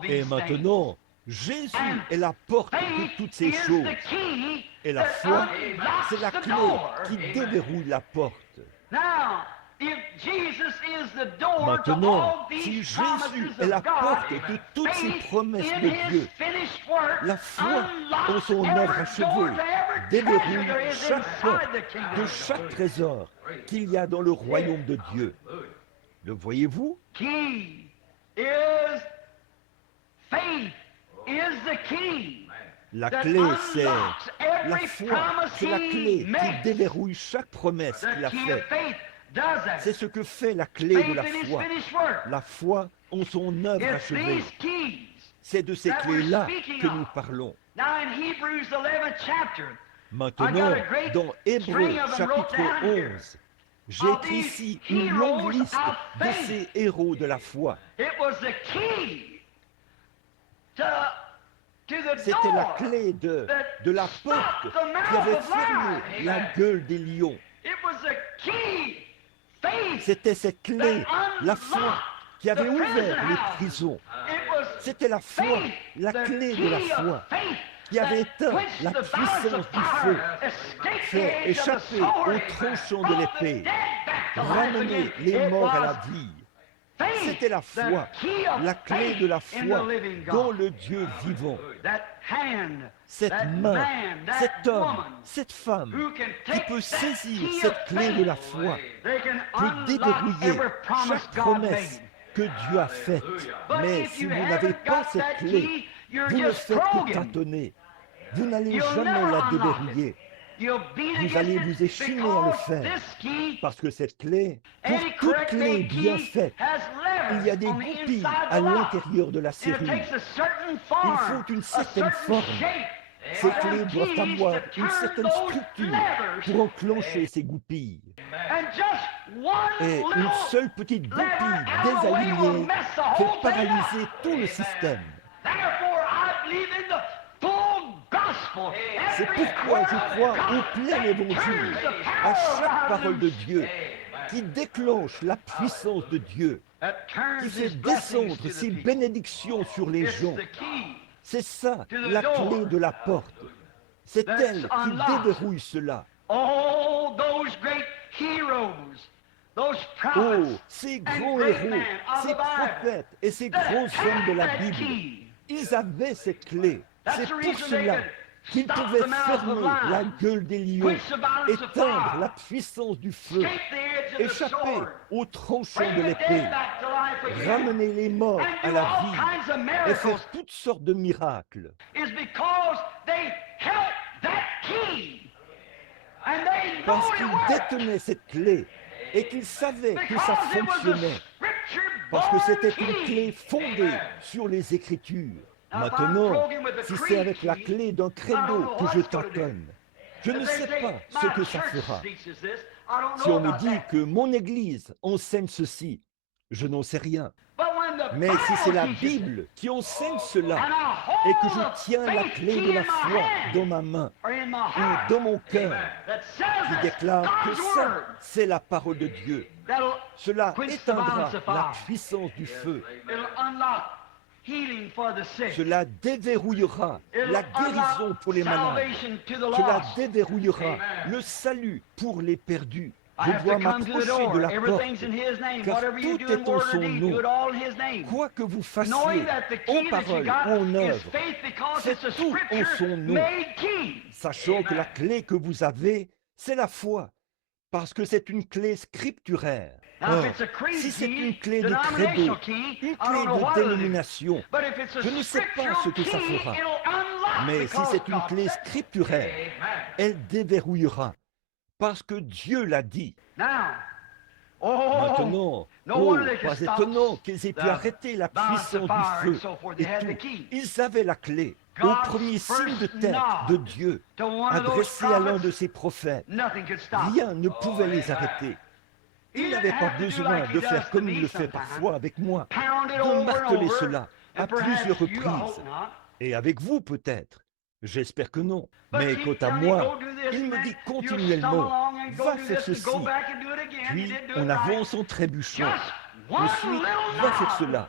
Et maintenant, Jésus est la porte de toutes ces choses. Et la foi, c'est la clé qui déverrouille la porte. Maintenant, si Jésus est la porte de toutes ces promesses de Dieu, la foi en son œuvre achevée déverrouille chaque porte de chaque trésor qu'il y a dans le royaume de Dieu. Le voyez-vous? Key is faith is the key. La clé, c'est la foi. C'est la clé qui déverrouille chaque promesse qu'il a faite. C'est ce que fait la clé de la foi. La foi en son œuvre achevée. C'est de ces clés-là que nous parlons. Maintenant, dans Hébreux chapitre 11, j'ai écrit ici une longue liste de ces héros de la foi. C'était la clé de la porte qui avait fermé la gueule des lions. C'était cette clé, la foi, qui avait ouvert les prisons. C'était la foi, la clé de la foi, qui avait éteint la puissance du feu, fait échapper au tranchant de l'épée, ramener les morts à la vie. C'était la foi, la clé de la foi dans le Dieu vivant. Cette main, cet homme, cette femme qui peut saisir cette clé de la foi, peut déverrouiller chaque promesse que Dieu a faite. Mais si vous n'avez pas cette clé, vous ne faites que tâtonner. Vous n'allez jamais la déverrouiller. Vous allez vous échiner à le faire, parce que cette clé, pour toute clé bien faite, il y a des goupilles à l'intérieur de la serrure. Il faut une certaine forme. Ces clés doivent avoir une certaine structure pour enclencher ces goupilles. Et une seule petite goupille désalignée fait paralyser tout le système. C'est pourquoi je crois au plein évangile, à chaque parole de Dieu, qui déclenche la puissance de Dieu, qui fait descendre ses bénédictions sur les gens. C'est ça, la clé de la porte. C'est elle qui déverrouille cela. Oh, ces grands héros, ces prophètes et ces grands hommes de la Bible, ils avaient cette clé. C'est pour cela qu'ils pouvaient fermer la gueule des lions, éteindre la puissance du feu, échapper au tranchant de l'épée, ramener les morts à la vie et faire toutes sortes de miracles. Parce qu'ils détenaient cette clé et qu'ils savaient que ça fonctionnait, parce que c'était une clé fondée sur les Écritures. Maintenant, si c'est avec la clé d'un credo que je tâtonne, je ne sais pas ce que ça fera. Si on me dit que mon Église enseigne ceci, je n'en sais rien. Mais si c'est la Bible qui enseigne cela et que je tiens la clé de la foi dans ma main ou dans mon cœur, qui déclare que ça, c'est la parole de Dieu, cela éteindra la puissance du feu. Cela déverrouillera la guérison pour les malades. Cela déverrouillera le salut pour les perdus. Je dois m'approcher de la porte, car tout est en son nom. Quoi que vous fassiez, en parole ou en œuvre, faites tout en son nom, sachant que la clé que vous avez, c'est la foi, parce que c'est une clé scripturaire. Or, si c'est une clé de credo, une clé de dénomination, je ne sais pas ce que ça fera. Mais si c'est une clé scripturaire, elle déverrouillera, parce que Dieu l'a dit. Maintenant, pas étonnant qu'ils aient pu arrêter la puissance du feu et tout. Ils avaient la clé au premier signe de tête de Dieu, adressé à l'un de ses prophètes. Rien ne pouvait les arrêter. Il n'avait pas besoin de faire comme il le fait parfois avec moi, de marteler cela à plusieurs reprises. Et avec vous peut-être. J'espère que non. Mais quant à moi, il me dit continuellement, va faire ceci. Puis on avance en trébuchant. Ensuite, va faire cela.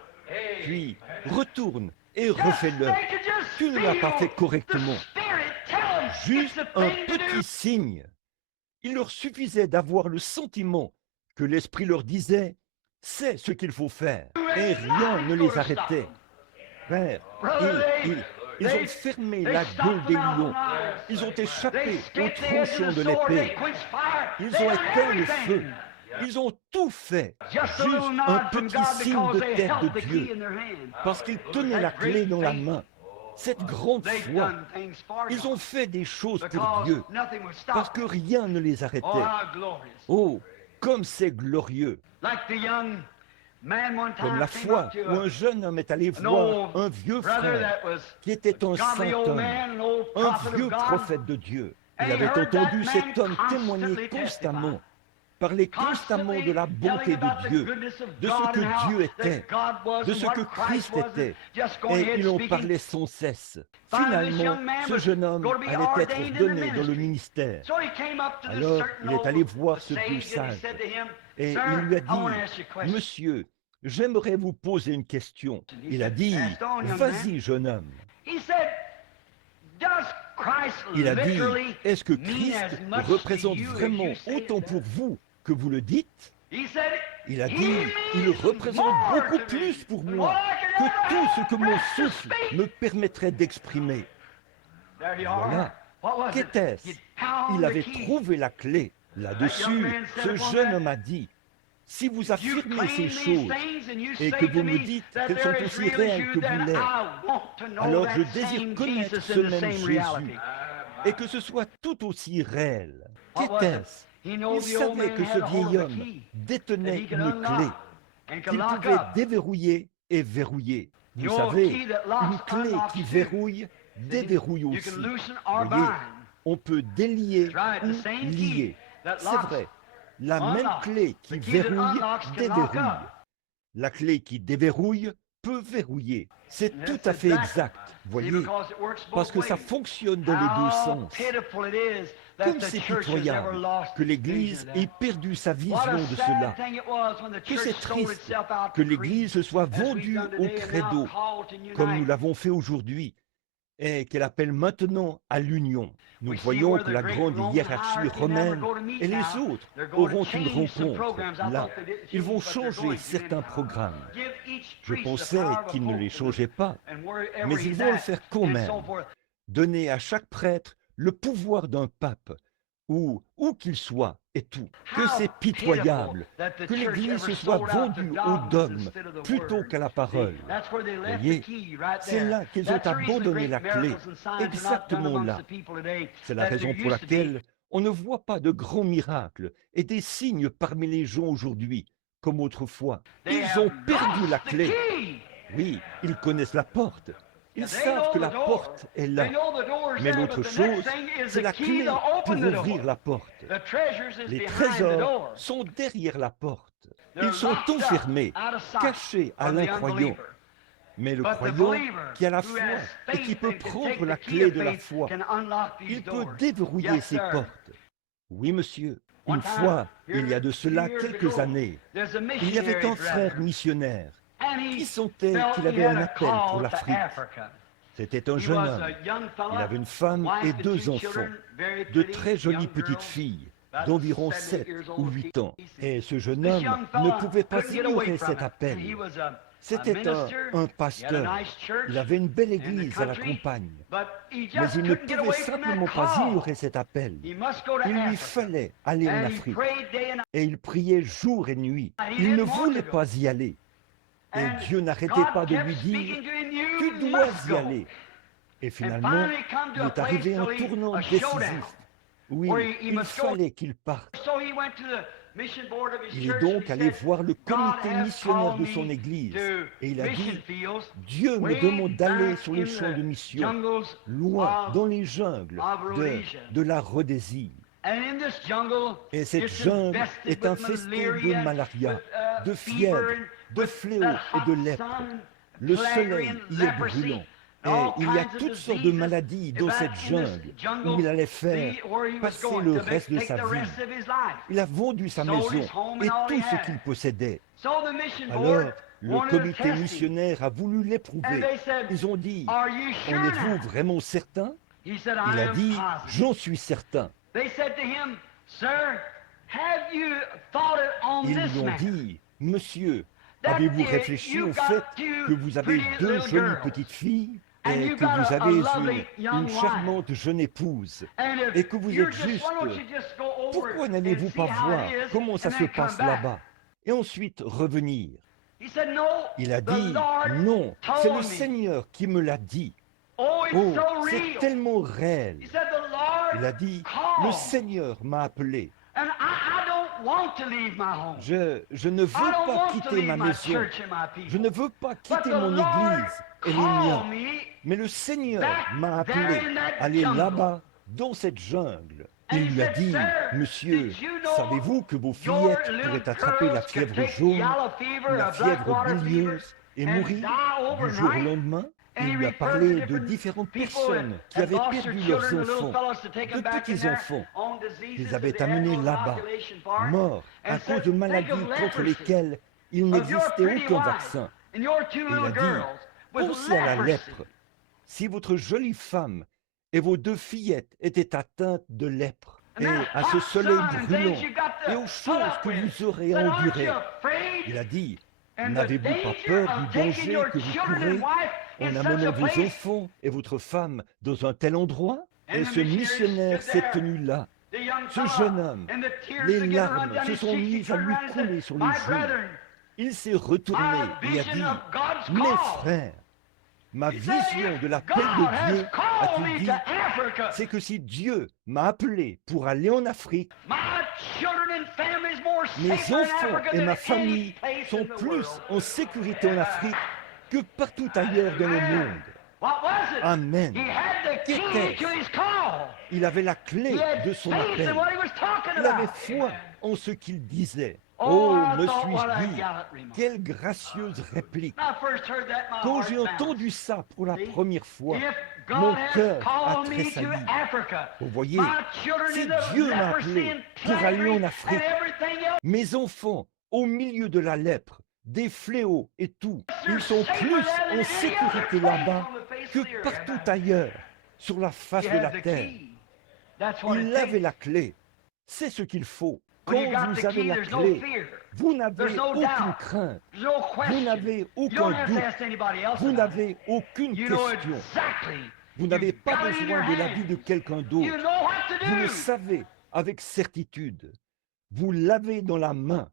Puis retourne et refais-le. Tu ne l'as pas fait correctement. Juste un petit signe. Il leur suffisait d'avoir le sentiment que l'Esprit leur disait, c'est ce qu'il faut faire. Et rien ne les arrêtait. Père, ils ont fermé la gueule des lions. Ils ont échappé au tranchant de l'épée. Ils ont éteint le feu. Ils ont tout fait, Just a juste little un nod from petit God signe because de they terre held de the key Dieu, in their hand. parce qu'ils tenaient la That clé great dans la faith. main. Cette grande They've foi, done things for ils ont God fait des choses pour because Dieu, nothing would parce stop que them. rien ne les Oh, arrêtait. how glorious. Oh, comme c'est glorieux! Like the young man one Comme time la came foi up to où un jeune homme est allé an voir old un vieux brother frère that was qui était un a godly saint old homme, man, an old un prophet vieux of God. prophète de Dieu. And Il he avait heard that entendu man cet homme témoigner constantly constamment, testify. parler constamment de la bonté de Dieu, de ce que Dieu était, de ce que Christ était, et il en parlait sans cesse. Finalement, ce jeune homme allait être ordonné dans le ministère. Alors, il est allé voir ce vieux sage et il lui a dit, « Monsieur, j'aimerais vous poser une question. » Il a dit, « Vas-y, jeune homme. » Il a dit, « Est-ce que Christ représente vraiment autant pour vous que vous le dites ?» Il a dit, « Il représente beaucoup plus pour moi que tout ce que mon souffle me permettrait d'exprimer. » Voilà. Qu'était-ce? Il avait trouvé la clé. Là-dessus, ce jeune homme a dit, « Si vous affirmez ces choses et que vous me dites qu'elles sont aussi réelles que vous l'êtes, alors je désire connaître ce même Jésus et que ce soit tout aussi réel. » Qu'était-ce? Il savait que ce vieil homme détenait une clé qu'il pouvait déverrouiller et verrouiller. Vous savez, une clé qui verrouille, déverrouille aussi. Vous voyez, on peut délier ou lier. C'est vrai, la même clé qui verrouille, déverrouille. La clé qui déverrouille peut verrouiller. C'est tout à fait exact, voyez, parce que ça fonctionne dans les deux sens. Comme c'est pitoyable que l'Église ait perdu sa vision de cela, que c'est triste que l'Église se soit vendue au credo, comme nous l'avons fait aujourd'hui, et qu'elle appelle maintenant à l'union. Nous voyons que la grande hiérarchie romaine et les autres auront une rencontre. Là, ils vont changer certains programmes. Je pensais qu'ils ne les changeaient pas, mais ils vont le faire quand même. Donner à chaque prêtre le pouvoir d'un pape, où qu'il soit, et tout. Que c'est pitoyable que l'Église se soit vendue au dogme plutôt qu'à la parole. Voyez, c'est là qu'ils ont abandonné la clé, exactement là. C'est la raison pour laquelle on ne voit pas de grands miracles et des signes parmi les gens aujourd'hui, comme autrefois. Ils ont perdu la clé. Oui, ils connaissent la porte. Ils savent que la porte est là. Mais l'autre chose, c'est la clé pour ouvrir la porte. Les trésors sont derrière la porte. Ils sont enfermés, cachés à l'incroyant. Mais le croyant qui a la foi et qui peut prendre la clé de la foi, il peut déverrouiller ces portes. Oui, monsieur. Une fois, il y a de cela quelques années, il y avait un frère missionnaire qui sentait qu'il avait un appel pour l'Afrique. C'était un jeune homme. Il avait une femme et 2 enfants, de très jolies petites filles, d'environ 7 ou 8 ans. Et ce jeune homme ne pouvait pas ignorer cet appel. C'était un pasteur. Il avait une belle église à la campagne. Mais il ne pouvait simplement pas ignorer cet appel. Il lui fallait aller en Afrique. Et il priait jour et nuit. Il ne voulait pas y aller. Et Dieu n'arrêtait pas de lui dire, « Tu dois y aller ». Et finalement, il est arrivé un tournant décisif. Oui, il fallait qu'il parte. Il est donc allé voir le comité missionnaire de son église et il a dit, « Dieu me demande d'aller sur les champs de mission, loin, dans les jungles de la Rhodésie. » Et cette jungle est infestée de malaria, de fièvre, de fléaux et de lèpre. Le soleil y est brûlant. Et il y a toutes sortes de maladies dans cette jungle où il allait faire passer le reste de sa vie. Il a vendu sa maison et tout ce qu'il possédait. Alors, le comité missionnaire a voulu l'éprouver. Ils ont dit, « En êtes-vous vraiment certain ?» Il a dit, « J'en suis certain. » Ils lui ont dit, « Monsieur, avez-vous réfléchi au fait que vous avez 2 jolies petites filles et que vous avez une charmante jeune épouse et que vous êtes juste pourquoi n'allez-vous pas voir comment ça se passe là-bas et ensuite revenir? Il a dit, non, c'est le Seigneur qui me l'a dit. Oh, c'est tellement réel. Il a dit, le Seigneur m'a appelé. Je ne veux pas quitter ma maison. Je ne veux pas quitter mon église et les miens. Mais le Seigneur m'a appelé à aller là-bas, dans cette jungle. Il lui a dit, monsieur, savez-vous que vos fillettes pourraient attraper la fièvre jaune, la fièvre bilieuse et mourir du jour au lendemain? Il lui a parlé de différentes personnes qui avaient perdu leurs enfants, de petits-enfants, qu'ils avaient amenés là-bas, morts à cause de maladies contre lesquelles il n'existait aucun vaccin. Et il a dit, pensez à la lèpre. Si votre jolie femme et vos 2 fillettes étaient atteintes de lèpre, et à ce soleil brûlant, et aux choses que vous aurez endurées, il a dit, n'avez-vous pas peur du danger que vous courez en amenant vos enfants et votre femme dans un tel endroit? Et ce missionnaire s'est tenu là. Ce jeune homme, les larmes se sont mises à lui couler sur les joues. Il s'est retourné et a dit, mes frères, ma vision de l'appel de Dieu, a-t-il dit, c'est que si Dieu m'a appelé pour aller en Afrique, mes enfants et ma famille sont plus en sécurité en Afrique que partout ailleurs dans le monde. Amen. Qu'était-ce? Il avait la clé de son appel. Il avait foi en ce qu'il disait. Oh, me suis-je dit, quelle gracieuse réplique. Quand j'ai entendu ça pour la première fois, mon cœur a tressailli. Vous voyez, si Dieu m'a appelé pour aller en Afrique, mes enfants, au milieu de la lèpre, des fléaux et tout, ils sont plus en sécurité là-bas que partout ailleurs, sur la face de la terre. Il avait la clé. C'est ce qu'il faut. Quand vous avez la clé, vous n'avez aucune crainte, vous n'avez aucun doute, vous n'avez aucune question. Vous n'avez pas besoin de l'avis de quelqu'un d'autre. Vous le savez avec certitude. Vous l'avez dans la main.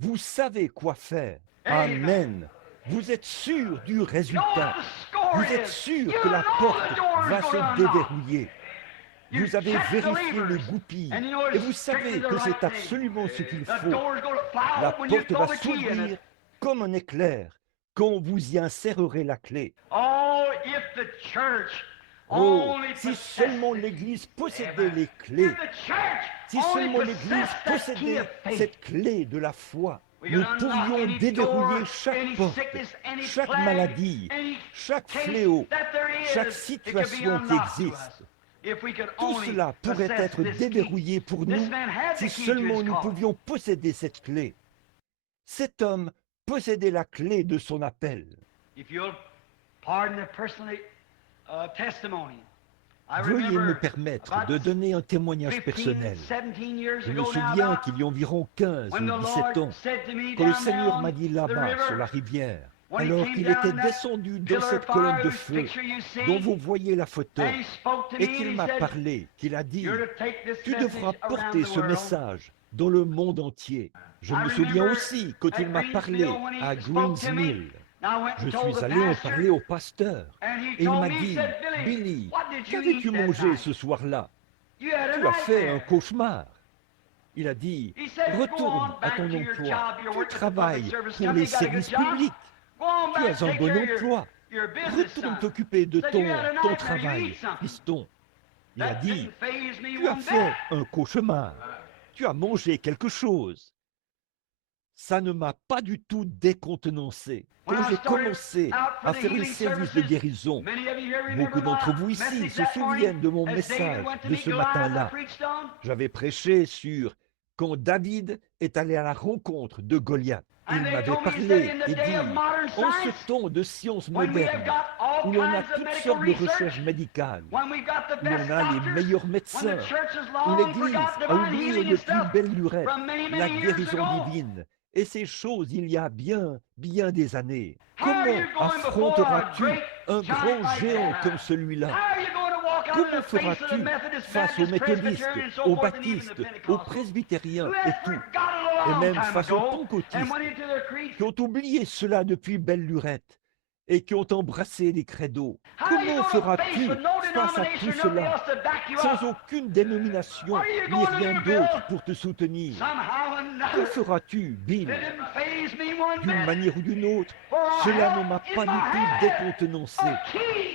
Vous savez quoi faire. Amen. Vous êtes sûr du résultat. Vous êtes sûr que la porte va se déverrouiller. Vous avez vérifié le goupille et vous savez que c'est absolument ce qu'il faut. La porte va s'ouvrir comme un éclair quand vous y insérerez la clé. Oh, si seulement l'Église possédait les clés, si seulement l'Église possédait cette clé de la foi, nous pourrions déverrouiller chaque porte, chaque maladie, chaque fléau, chaque situation qui existe. Tout cela pourrait être déverrouillé pour nous si seulement nous pouvions posséder cette clé. Cet homme possédait la clé de son appel. Veuillez me permettre de donner un témoignage personnel. Je me souviens qu'il y a environ 15 ou 17 ans, quand le Seigneur m'a dit là-bas sur la rivière, alors qu'il était descendu dans cette colonne de feu dont vous voyez la photo, et qu'il m'a parlé, qu'il a dit, tu devras porter ce message dans le monde entier. Je me souviens aussi quand il m'a parlé à Greens Mill. Je suis allé en parler au pasteur et il m'a dit, Billy, qu'avais-tu mangé ce soir-là? Tu as fait un cauchemar. Il a dit, retourne à ton emploi, tu travailles pour les services publics, tu as un bon emploi, retourne t'occuper de ton travail, fiston. Il a dit, tu as fait un cauchemar, tu as mangé quelque chose. Ça ne m'a pas du tout décontenancé. Quand j'ai commencé à faire les services de guérison, beaucoup d'entre vous ici se souviennent de mon message de ce matin-là. J'avais prêché sur quand David est allé à la rencontre de Goliath. Il m'avait parlé et dit, en ce temps de sciences modernes, où l'on a toutes sortes de recherches médicales, où on a les meilleurs médecins, où l'Église a oublié de plus belle lurette, la guérison divine, et ces choses il y a bien des années. Comment affronteras-tu un grand géant comme celui-là? Comment feras-tu face aux méthodistes, aux baptistes, aux presbytériens et tout, et même face aux pentecôtistes, qui ont oublié cela depuis belle lurette et qui ont embrassé les credos? Comment feras-tu face à tout cela, sans aucune dénomination ni rien d'autre pour te soutenir? Que feras-tu, Bill? D'une manière ou d'une autre, cela ne m'a pas du tout décontenancé,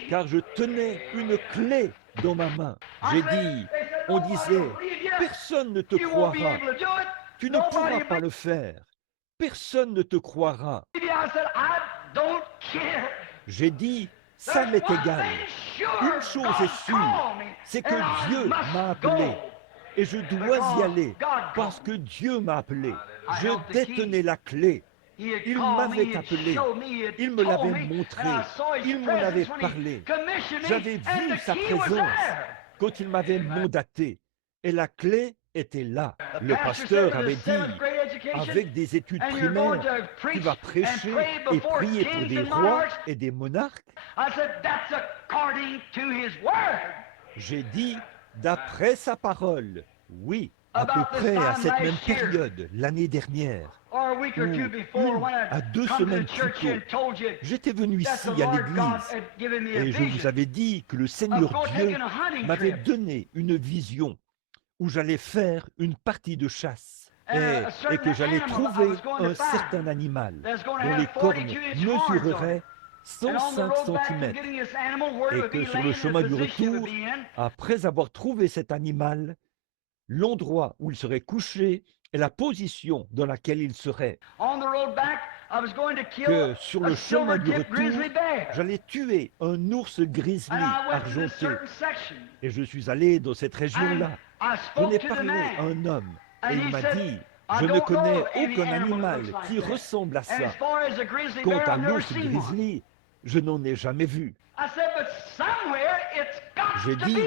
car je tenais une clé dans ma main. J'ai dit, on disait, personne ne te croira, tu ne pourras pas le faire, personne ne te croira. J'ai dit, ça m'est égal. Une chose est sûre, c'est que Dieu m'a appelé et je dois y aller parce que Dieu m'a appelé. Je détenais la clé. Il m'avait appelé, il me l'avait montré, il m'en avait parlé. J'avais vu sa présence quand il m'avait mandaté et la clé était là. Le pasteur avait dit, avec des études primaires, tu vas prêcher et prier pour des rois et des monarques. J'ai dit, d'après sa parole, oui, à peu près à cette même période, l'année dernière, ou une à 2 semaines plus tôt, j'étais venu ici à l'église et je vous avais dit que le Seigneur Dieu m'avait donné une vision où j'allais faire une partie de chasse et que j'allais trouver un certain animal dont les cornes mesureraient 105 cm et que sur le chemin du retour, après avoir trouvé cet animal, l'endroit où il serait couché et la position dans laquelle il serait, que sur le chemin du retour, j'allais tuer un ours grizzly argenté. Et je suis allé dans cette région-là. J'en ai parlé à un homme et il m'a dit, je ne connais aucun animal qui ressemble à ça. Quant à l'ours grizzly, je n'en ai jamais vu. J'ai dit,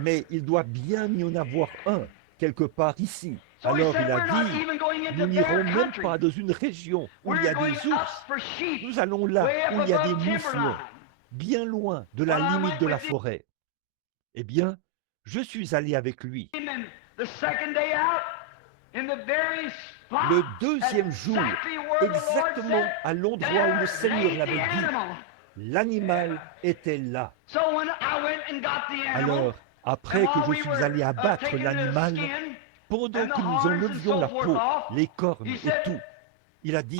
mais il doit bien y en avoir un quelque part ici. Alors il a dit, nous n'irons même pas dans une région où il y a des ours. Nous allons là où il y a des mouflons, bien loin de la limite de la forêt. Eh bien, je suis allé avec lui. Le deuxième jour, exactement à l'endroit où le Seigneur l'avait dit, l'animal était là. Alors, après que je suis allé abattre l'animal, pendant que nous enlevions la peau, les cornes et tout, il a dit,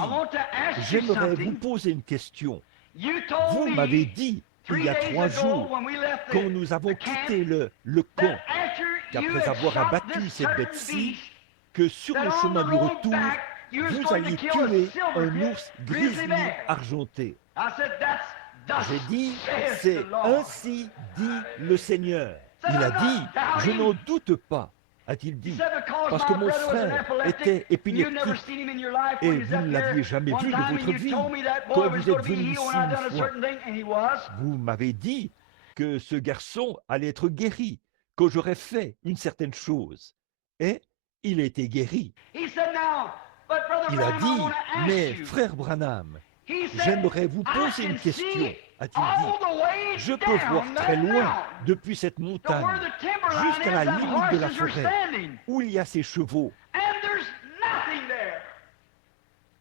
j'aimerais vous poser une question. Vous m'avez dit, il y a 3 jours, quand nous avons quitté le camp, qu'après avoir abattu cette bête-ci, que sur le chemin du retour, vous alliez tuer un ours grizzly argenté. J'ai dit, c'est ainsi dit le Seigneur. Il a dit, je n'en doute pas, a-t-il dit, parce que mon frère était épileptique et vous ne l'aviez jamais vu de votre vie quand vous êtes venu ici une fois. Vous m'avez dit que ce garçon allait être guéri, que j'aurais fait une certaine chose. Et il a été guéri. Il a dit, mais frère Branham, j'aimerais vous poser une question, a-t-il dit. Je peux voir très loin depuis cette montagne jusqu'à la limite de la forêt où il y a ces chevaux.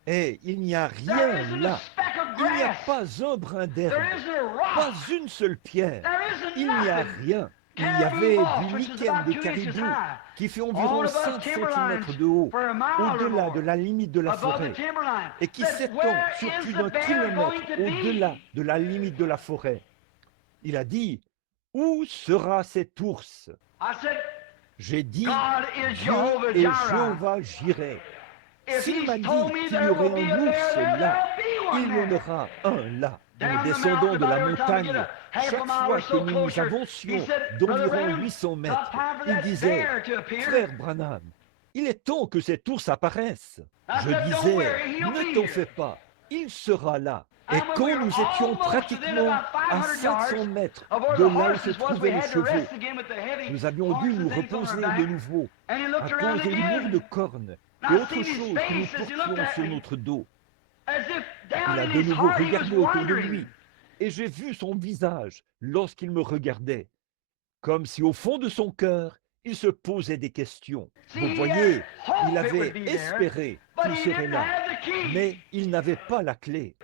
Et il n'y a rien là. Il n'y a pas un brin d'herbe, pas une seule pierre. Il n'y a rien. Il y avait du lichen de caribou qui fait environ 5 cm de haut, au-delà de la limite de la forêt, et qui s'étend sur plus d'1 kilomètre au-delà de la limite de la forêt. Il a dit, où sera cet ours? J'ai dit, Dieu est Jéhovah Jireh. S'il m'a dit qu'il y aurait un ours là, il y en aura un là. En descendant de la montagne, chaque fois que nous nous avancions d'environ 800 mètres, il disait, frère Branham, il est temps que cet ours apparaisse. Je disais, ne t'en fais pas, il sera là. Et quand nous étions pratiquement à 700 mètres de là où se trouvaient les chevaux, nous avions dû nous reposer de nouveau à cause des lourdes cornes et autre chose que nous portions sur notre dos. Il a de nouveau regardé autour de lui, et j'ai vu son visage lorsqu'il me regardait. comme si au fond de son cœur, il se posait des questions. Vous voyez, il avait espéré qu'il serait là, mais il n'avait pas la clé.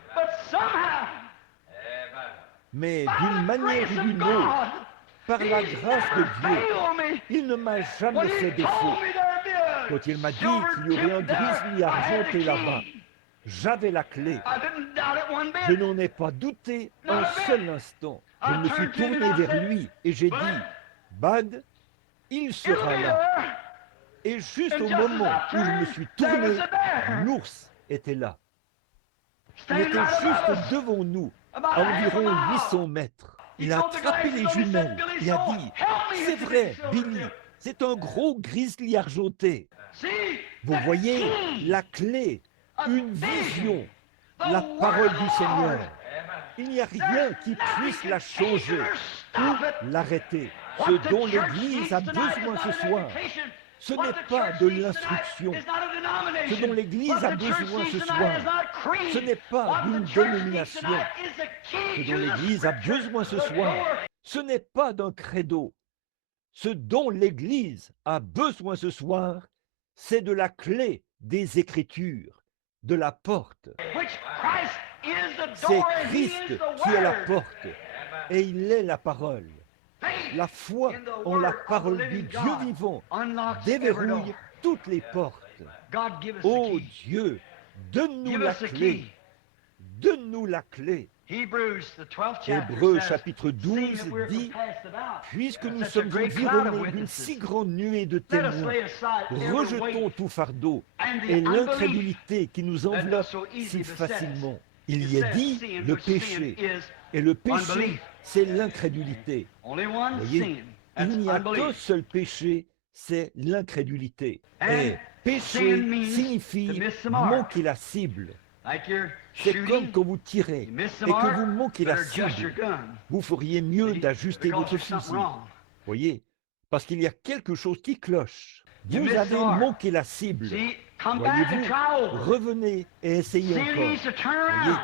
Mais d'une manière ou d'une autre, par la grâce de Dieu, il ne m'a jamais fait défaut. Quand il m'a dit qu'il y aurait un grizzly argenté là-bas, j'avais la clé. Je n'en ai pas douté un seul instant. Je me suis tourné vers lui et j'ai dit, Bud, il sera là. Et juste au moment où je me suis tourné, l'ours était là. Il était juste devant nous, à environ 800 mètres. Il a attrapé les jumelles et a dit, c'est vrai, Billy, c'est un gros grizzly argenté. Vous voyez, la clé, une vision, la parole du Seigneur. Il n'y a rien qui puisse la changer ou l'arrêter. Ce dont l'Église a besoin ce soir, ce n'est pas de l'instruction. Ce dont l'Église a besoin ce soir, ce n'est pas d'une dénomination. Ce dont l'Église a besoin ce soir, ce n'est pas d'un credo. Ce dont l'Église a besoin ce soir, c'est de la clé des Écritures, de la porte. C'est Christ qui est la porte, et il est la parole. La foi en la parole du Dieu vivant déverrouille toutes les portes. Oh Dieu, donne-nous la clé. Donne-nous la clé. Hébreux chapitre 12 dit, puisque nous sommes environnés d'une si grande nuée de témoins, rejetons tout fardeau et l'incrédulité qui nous enveloppe si facilement. Il y est dit le péché, et le péché, c'est l'incrédulité. Voyez, il n'y a qu'un seul péché, c'est l'incrédulité. Et péché signifie manquer la cible. C'est comme quand vous tirez et que vous manquez la cible. Vous feriez mieux d'ajuster votre fusil. Voyez, parce qu'il y a quelque chose qui cloche. Vous avez manqué la cible. Voyez-vous, revenez et essayez encore. Voyez,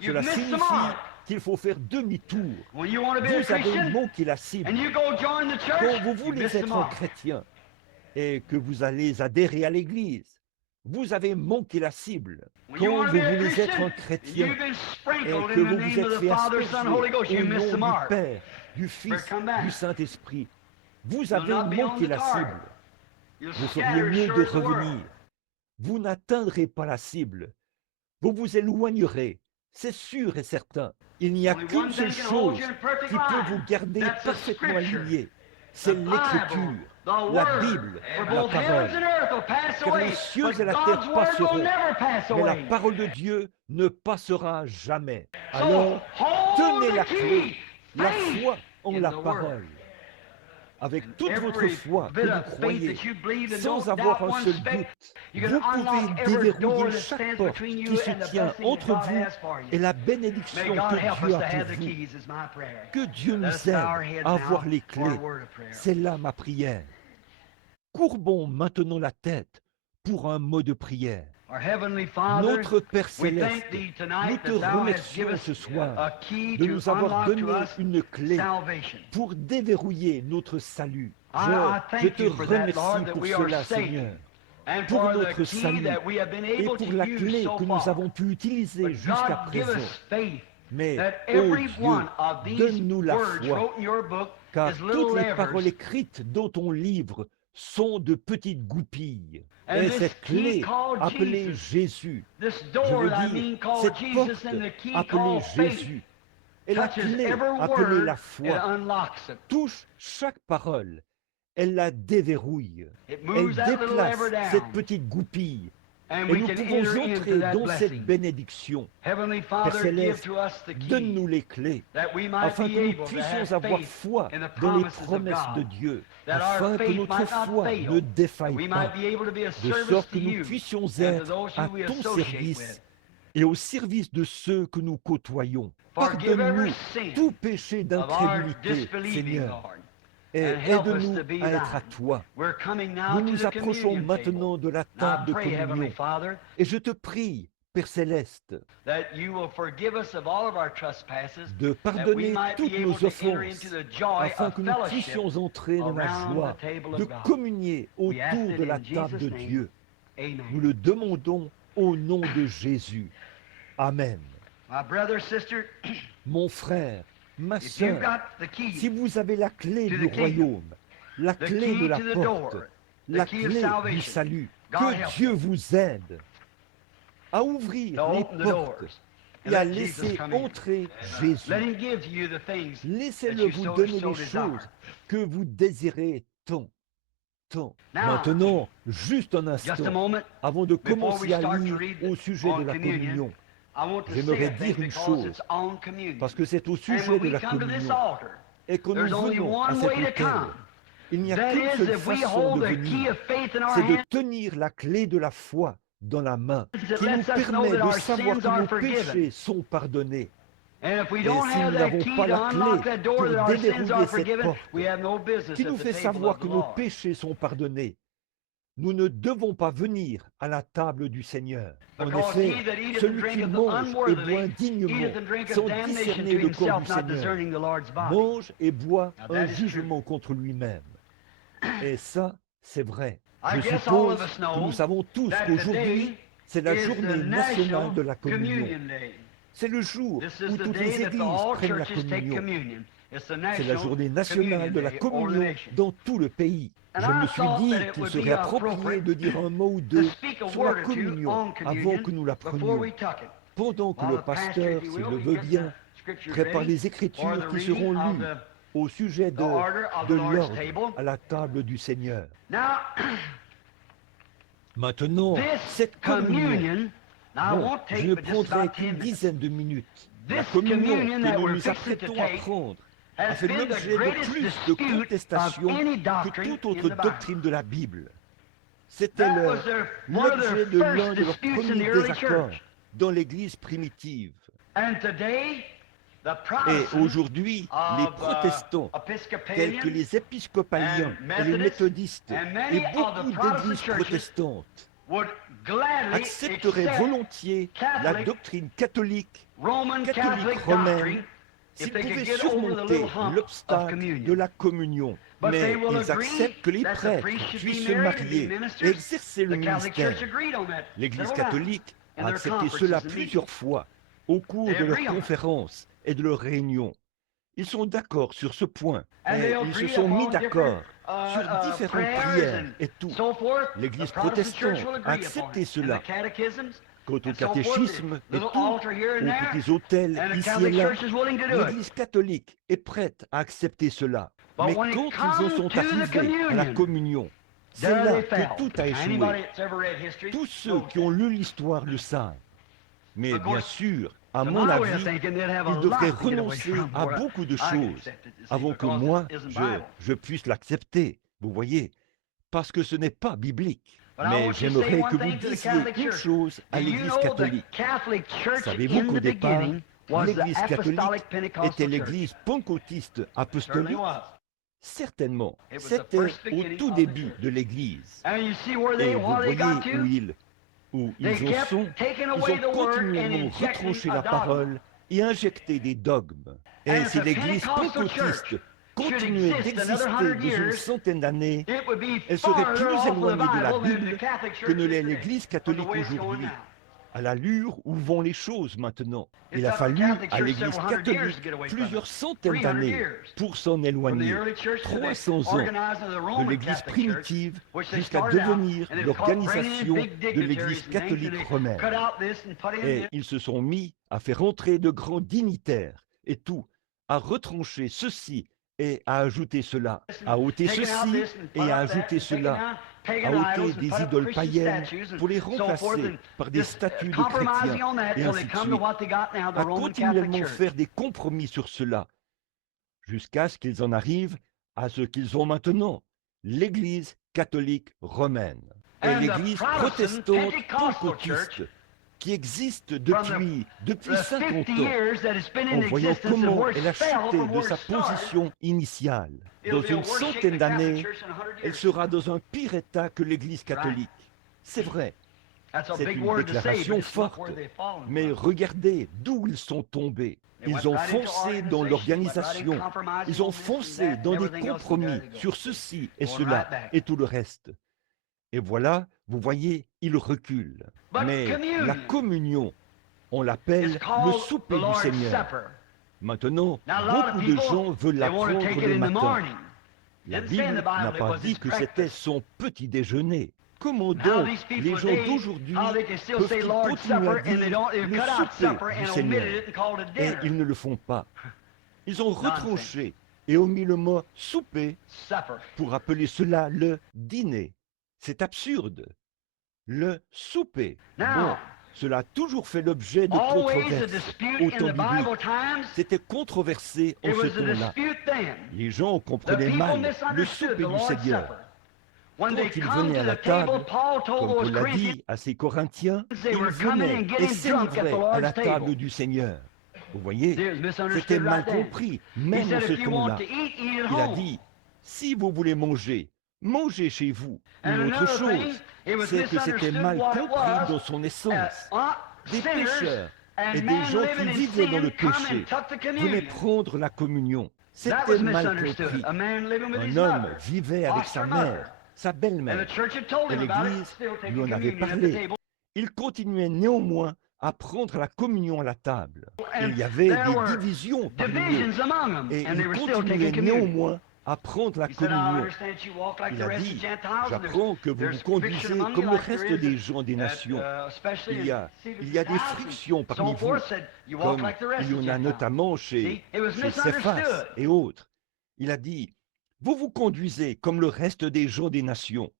cela signifie qu'il faut faire demi-tour. Vous avez manqué la cible. Quand vous voulez être un chrétien et que vous allez adhérer à l'Église, vous avez manqué la cible. Quand vous voulez être un chrétien et que vous vous êtes fait asperger au nom du Père, du Fils, du Saint-Esprit, vous avez manqué la cible. Vous feriez mieux de revenir. Vous n'atteindrez pas la cible. Vous vous éloignerez, c'est sûr et certain. Il n'y a qu'une seule chose qui peut vous garder parfaitement aligné. C'est l'Écriture, la Bible, la parole. Car les cieux et la terre passeront, mais la parole de Dieu ne passera jamais. Alors, tenez la clé, la foi en la parole. Avec toute votre foi que vous croyez, sans avoir un seul doute, vous pouvez déverrouiller chaque porte qui se tient entre vous et la bénédiction que Dieu a pour vous. Que Dieu nous aide à avoir les clés. C'est là ma prière. Courbons maintenant la tête pour un mot de prière. Notre Père Céleste, nous te remercions ce soir de nous avoir donné une clé pour déverrouiller notre salut. Je te remercie pour cela, Seigneur, pour notre salut et pour la clé que nous avons pu utiliser jusqu'à présent. Mais, ô Dieu, donne-nous la foi, car toutes les paroles écrites dans ton livre sont de petites goupilles. Et cette clé appelée Jésus, je veux dire, cette porte appelée Jésus, et la clé appelée la foi, touche chaque parole, elle la déverrouille, elle déplace cette petite goupille, et nous pouvons entrer dans cette bénédiction. Père Céleste, donne-nous les clés, afin que nous puissions avoir foi dans les promesses de Dieu, afin que notre foi ne défaille pas, de sorte que nous puissions être à ton service et au service de ceux que nous côtoyons. Pardonne-nous tout péché d'incrédulité, Seigneur, et aide-nous à être à toi. Nous nous approchons maintenant de la table de communion, et je te prie, Père céleste, that you will forgive us of all of our trespasses, de that we pardonner might toutes be able nos to enter offenses, into the joy afin of que nous fellowship puissions entrer dans la around joie the table de of God. communier We ask autour it de la in table de Jesus' name. Dieu. Amen. Nous le demandons au nom de Jésus. Amen. My brother, sister, Mon frère, ma if you've sœur, got the key, si vous avez la clé to du the kingdom, royaume, la the clé de key la to the porte, door, la the key of clé du salvation, salut, God que help Dieu vous aide à ouvrir to les open the portes doors and et à let Jesus laisser come in. entrer Let Jésus. him give to you the things that Laissez-le you vous so donner les desire. choses que vous désirez tant. Now, Maintenant, juste un just a instant, moment, avant de before we commencer à start to lire read au sujet de on la communion, communion, I want to say j'aimerais a thing dire une because chose, it's on communion. parce que c'est au And sujet when de we la come to this communion, altar, et que nous there's only venons à one cet way to autel, come. il n'y a That qu'une is, seule if we façon hold de the key venir, of faith in our c'est de hand, tenir la clé de la foi dans la main, that qui nous lets us know permet that de our savoir sins que are nos forgiven. péchés sont pardonnés. And if we Et don't si nous have that n'avons key pas to la unlock clé that door pour that our sins déverrouiller are cette forgiven, porte, we have no business qui at nous the fait table savoir of the que nos Lord. péchés sont pardonnés, nous ne devons pas venir à la table du Seigneur. En Because effet, he that eateth and celui qui drinketh mange et boit unworthily indignement, eateth and drinketh sans damnation discerner to le corps du himself, not Seigneur, discerning the Lord's body. mange et boit Now un that is true. jugement contre lui-même. Et ça, c'est vrai. I Je guess all suppose of us que nous know savons tous that qu'aujourd'hui, today c'est la is the journée nationale National de la communion. Communion Day. C'est le jour This is où the toutes day les that églises all prennent la churches take communion. communion. It's the C'est la National journée Communion nationale de la Day over the communion nation. dans tout le pays. And Je I me suis thought dit that it qu'il would serait be approprié appropriate de dire un mot ou to deux speak a sur la word or two communion on avant communion que nous la before prenions. we took it. Pendant que While le the pastor, pasteur, if he s'il will, le he veut gets bien, the scriptures prépare ready les for Écritures the qui seront reading of lues the au sujet the order of the de Lord's l'ordre table. à la table du Seigneur. Now, Maintenant, this cette communion, communion, now I bon, won't je take ne but just prendrai about 10 qu'une minutes. dizaine de minutes. La This communion communion que that nous we're nous fixing to apprêtons à take prendre a has fait been the l'objet de greatest plus de dispute of contestations any que doctrine toute in autre the Bible. doctrine de la Bible. C'était That was one of l'objet their de first l'un de leurs disputes in premiers the early désaccords church. dans l'Église primitive. And today, the Et Protestants aujourd'hui, les of protestants, tels que Episcopalians les épiscopaliens and et les Methodists méthodistes and many et of the beaucoup Protestant d'églises churches protestantes would gladly accepteraient accept volontiers la Catholic, doctrine catholique Roman catholique Catholic romaine doctrine if s'ils they could pouvaient get over the surmonter little hump of l'obstacle de communion. la communion. But they Mais will ils agree acceptent que les that the prêtres priest should puissent be se married and be marier et ministers. exercer le The Catholic ministère. Church agreed on that L'Église several times catholique in a their accepté conferences cela and plusieurs meetings. fois au cours They de leurs agree on that. conférences et de leurs réunions. Ils sont d'accord sur ce point And et they ils se agree sont mis upon d'accord different, sur différentes prayers prières and et tout. so forth. L'Église The Protestant Church protestante will a agree accepté upon it. And cela. the catechisms Quant au and so forth, catéchisme the et little tout, altar here and aux there, petits autels and the ici et Catholic là, Church is willing to do it. l'Église catholique est prête à accepter cela. But Mais when it quand ils en comes sont to the arrivés à la communion, communion, c'est there là they que fell. tout a échoué. Anybody that's ever read history Tous ceux knows qui ont that. lu l'histoire le savent. Mais Of bien course, sûr, à to mon my way of avis, thinking, they'd have a ils devraient lot to get away renoncer from à before beaucoup de I can choses accept it, you see, avant que because moi, it isn't Bible. je puisse l'accepter. Vous voyez, parce que ce n'est pas biblique. But I Mais want you to say j'aimerais one que vous thing to the disiez Catholic une Church. chose à Do you l'Église know the catholique. Catholic Church Savez-vous in qu'au the départ, beginning was the l'Église catholique Apostolic était Pentecostal Church? l'Église pentecôtiste Certainly apostolique? was. Certainement. It was the C'était first au beginning tout of the début church. de l'Église. And you see where Et they, vous what they voyez got to? où They ils en kept sont. taking Ils away ont the word and continuellement injecting retranché a la dogma. parole et injecté des dogmes. Et And si if the l'Église Pentecostal pentecôtiste church continuait should exist another d'exister 100 dans une years, centaine d'années, it would be elle serait farther plus off of the éloignée de la Bible than the Bible Catholic que Church ne is l'est today, l'Église from the catholique way it's going aujourd'hui. now. À l'allure où vont les choses maintenant. It's Il a up to fallu the Catholic à Church l'Église several hundred years to catholique get away from plusieurs it. centaines 300 d'années years. pour s'en From the éloigner. early church to the 300 ans organizing of the de Roman l'Église Catholic Church, primitive which they jusqu'à started out, devenir and it was called bringing in l'organisation big de dignitaries l'Église and things, and catholique they romaine. cut out this and put in Et this. ils se sont mis à faire entrer de grands dignitaires et tout, à retrancher ceci et à ajouter cela, à ôter Taking out ceci this and put et à up that, ajouter and taking cela, down à pagan ôter idols and des put up idoles Christian païennes statues pour les and so forth, remplacer and par des just statues de compromising chrétiens on that et till ainsi they de come to suite, what they got now, the à Roman Catholic continuellement Church. faire des compromis sur cela, jusqu'à ce qu'ils en arrivent à ce qu'ils ont maintenant, l'Église catholique romaine. Et And the l'Église Protestant protestante Pentecostal pentecôtiste, Church, qui existe from depuis the 50 50 ans, years that it's been in en voyant existence and comment where elle a it's fell chuté from de where sa it started, position initiale. it'll Dans be a une worse shape than centaine the Catholic d'années, Church in 100 elle years. sera dans un pire état que l'Église catholique. C'est vrai. C'est une déclaration forte. Mais regardez d'où ils sont tombés. Ils ont foncé dans l'organisation. Ils ont foncé dans des compromis sur ceci et cela et tout le reste. Et voilà, vous voyez, ils reculent. Mais la communion, on l'appelle le souper du Seigneur. Maintenant, beaucoup de gens veulent la prendre le matin. La Bible n'a pas dit que c'était son petit déjeuner. Comment donc les gens d'aujourd'hui peuvent-ils continuer à dire le souper du Seigneur et ils ne le font pas? Ils ont retranché et ont mis le mot souper pour appeler cela le dîner. C'est absurde. Le souper. Bon, cela a toujours fait l'objet de controverses au temps biblique. C'était controversé en ce temps-là. Les gens comprenaient mal le souper du Seigneur. Quand ils venaient à la table, comme Paul l'a dit à ses Corinthiens, ils venaient et s'élivraient à la table du Seigneur. Vous voyez, c'était mal compris, même en ce temps-là. Il a dit, si vous voulez manger, mangez chez vous. Une autre chose, c'est que c'était mal compris dans son essence. Des pécheurs et des gens qui vivaient dans le péché venaient prendre la communion. C'était mal compris. Un homme vivait avec sa mère, sa belle-mère, et l'Église lui en avait parlé. Il continuait néanmoins à prendre la communion à la table. Il y avait des divisions parmi eux, et il continuait néanmoins à prendre la communion. Il a dit, j'apprends que vous vous conduisez comme le reste des gens des nations. Il y a des frictions parmi vous, comme il y en a notamment chez Céphas et autres. Il a dit, vous vous conduisez comme le reste des gens des nations.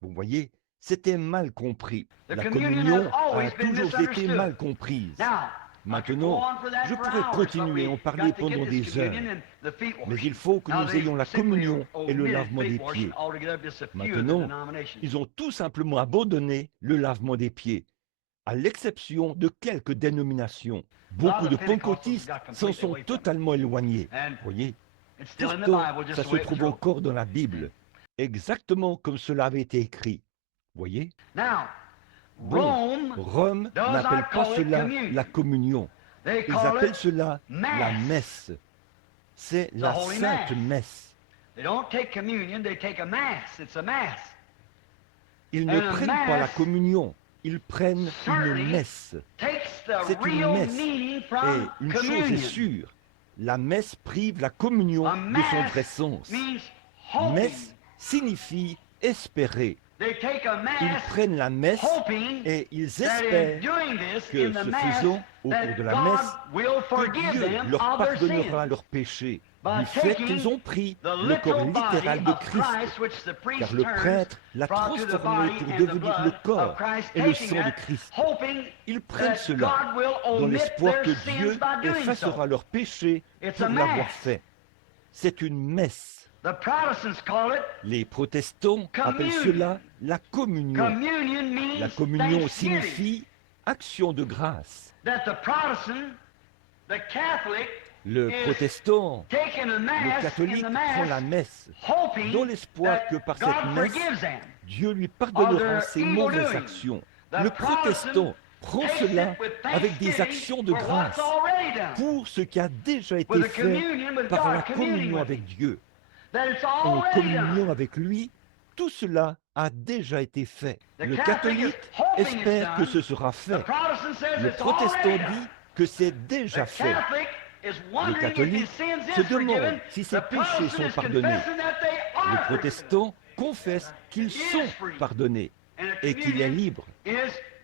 Vous voyez, c'était mal compris. La communion a toujours été mal comprise. Maintenant, je pourrais continuer à en parler pendant des heures, mais il faut que nous ayons la communion et le lavement des pieds. Maintenant, ils ont tout simplement abandonné le lavement des pieds, à l'exception de quelques dénominations. Beaucoup de pentecôtistes s'en sont totalement éloignés. Voyez. Pourtant, ça se trouve encore dans la Bible, exactement comme cela avait été écrit. Voyez? Bon, Rome n'appelle pas cela la communion. Ils appellent cela la messe. C'est la sainte messe. Ils ne prennent pas la communion, ils prennent une messe. C'est une messe. Et une chose est sûre, la messe prive la communion de son vrai sens. Messe signifie espérer. Ils prennent la messe et ils espèrent que, ce faisant, au cours de la messe, que Dieu leur pardonnera leurs péchés du fait qu'ils ont pris le corps littéral de Christ, car le prêtre l'a transformé pour devenir le corps et le sang de Christ. Ils prennent cela dans l'espoir que Dieu effacera leurs péchés pour l'avoir fait. C'est une messe. Les protestants appellent cela la communion. La communion signifie action de grâce. Le protestant, le catholique prend la messe dans l'espoir que par cette messe, Dieu lui pardonnera ses mauvaises actions. Le protestant prend cela avec des actions de grâce pour ce qui a déjà été fait par la communion avec Dieu. En communion avec lui, tout cela a déjà été fait. Le catholique espère que ce sera fait. Le protestant dit que c'est déjà fait. Le catholique se demande si ses péchés sont pardonnés. Le protestant confesse qu'ils sont pardonnés et qu'il est libre.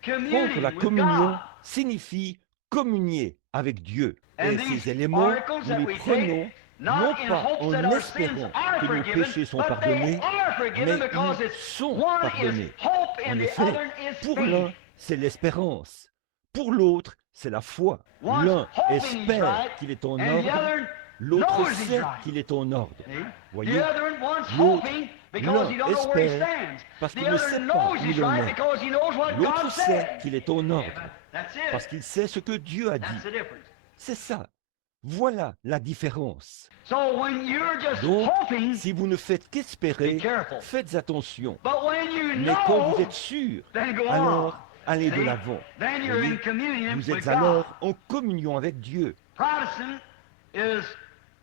Prendre la communion signifie communier avec Dieu. Et ces éléments, nous les prenons non pas en espérant que nos péchés sont pardonnés, mais ils sont pardonnés. En effet, pour l'un, c'est l'espérance. Pour l'autre, c'est la foi. L'un espère qu'il est en ordre, l'autre sait qu'il est en ordre. Voyez, l'un espère parce qu'il ne sait pas où il en est. L'autre sait qu'il est en ordre parce qu'il sait ce que Dieu a dit. C'est ça. Voilà la différence. Donc, si vous ne faites qu'espérer, faites attention. Mais quand vous êtes sûr, alors allez de l'avant. Voyez, vous êtes alors en communion avec Dieu.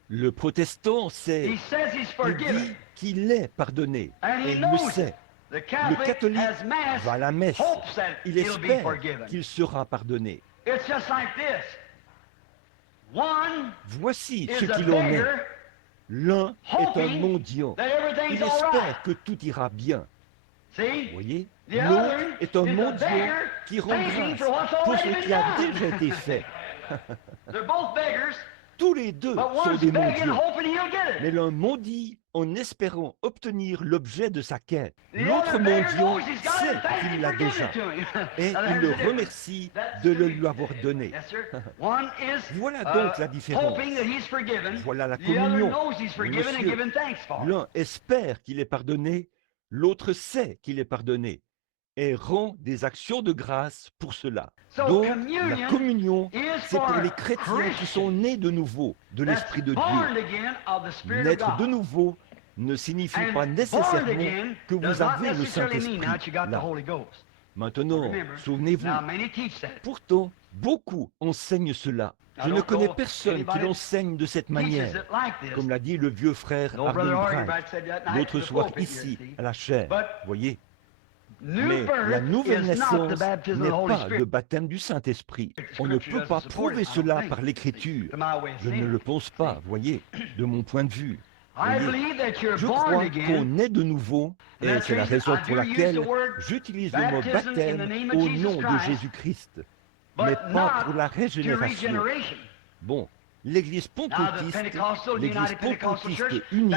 Le protestant sait, il dit qu'il est pardonné, et il le sait. Le catholique va à la messe, il espère qu'il sera pardonné. Voici ce qu'il en est. L'un est un mendiant, il espère que tout ira bien. Vous voyez, l'autre est un mendiant qui rend grâce pour ce qui a déjà été fait. Tous les deux sont des mendiants, mais l'un mendie en espérant obtenir l'objet de sa quête. L'autre mendiant sait qu'il l'a déjà et il le remercie de le lui avoir donné. Voilà donc la différence. Voilà la communion. Oui, monsieur. L'un espère qu'il est pardonné, l'autre sait qu'il est pardonné et rend des actions de grâce pour cela. Donc, la communion, c'est pour les chrétiens qui sont nés de nouveau de l'Esprit de Dieu. Naître de nouveau ne signifie pas nécessairement que vous avez le Saint-Esprit là. Maintenant, souvenez-vous, pourtant, beaucoup enseignent cela. Je ne connais personne qui l'enseigne de cette manière, comme l'a dit le vieux frère Arden Bright l'autre soir ici, à la chaire. Voyez. Mais la nouvelle naissance n'est pas le baptême du Saint-Esprit. On ne peut pas prouver cela par l'Écriture. Je ne le pense pas, voyez, de mon point de vue. Voyez, je crois qu'on est de nouveau, et c'est la raison pour laquelle j'utilise le mot baptême au nom de Jésus-Christ, mais pas pour la régénération. Bon, l'Église pentecôtiste unie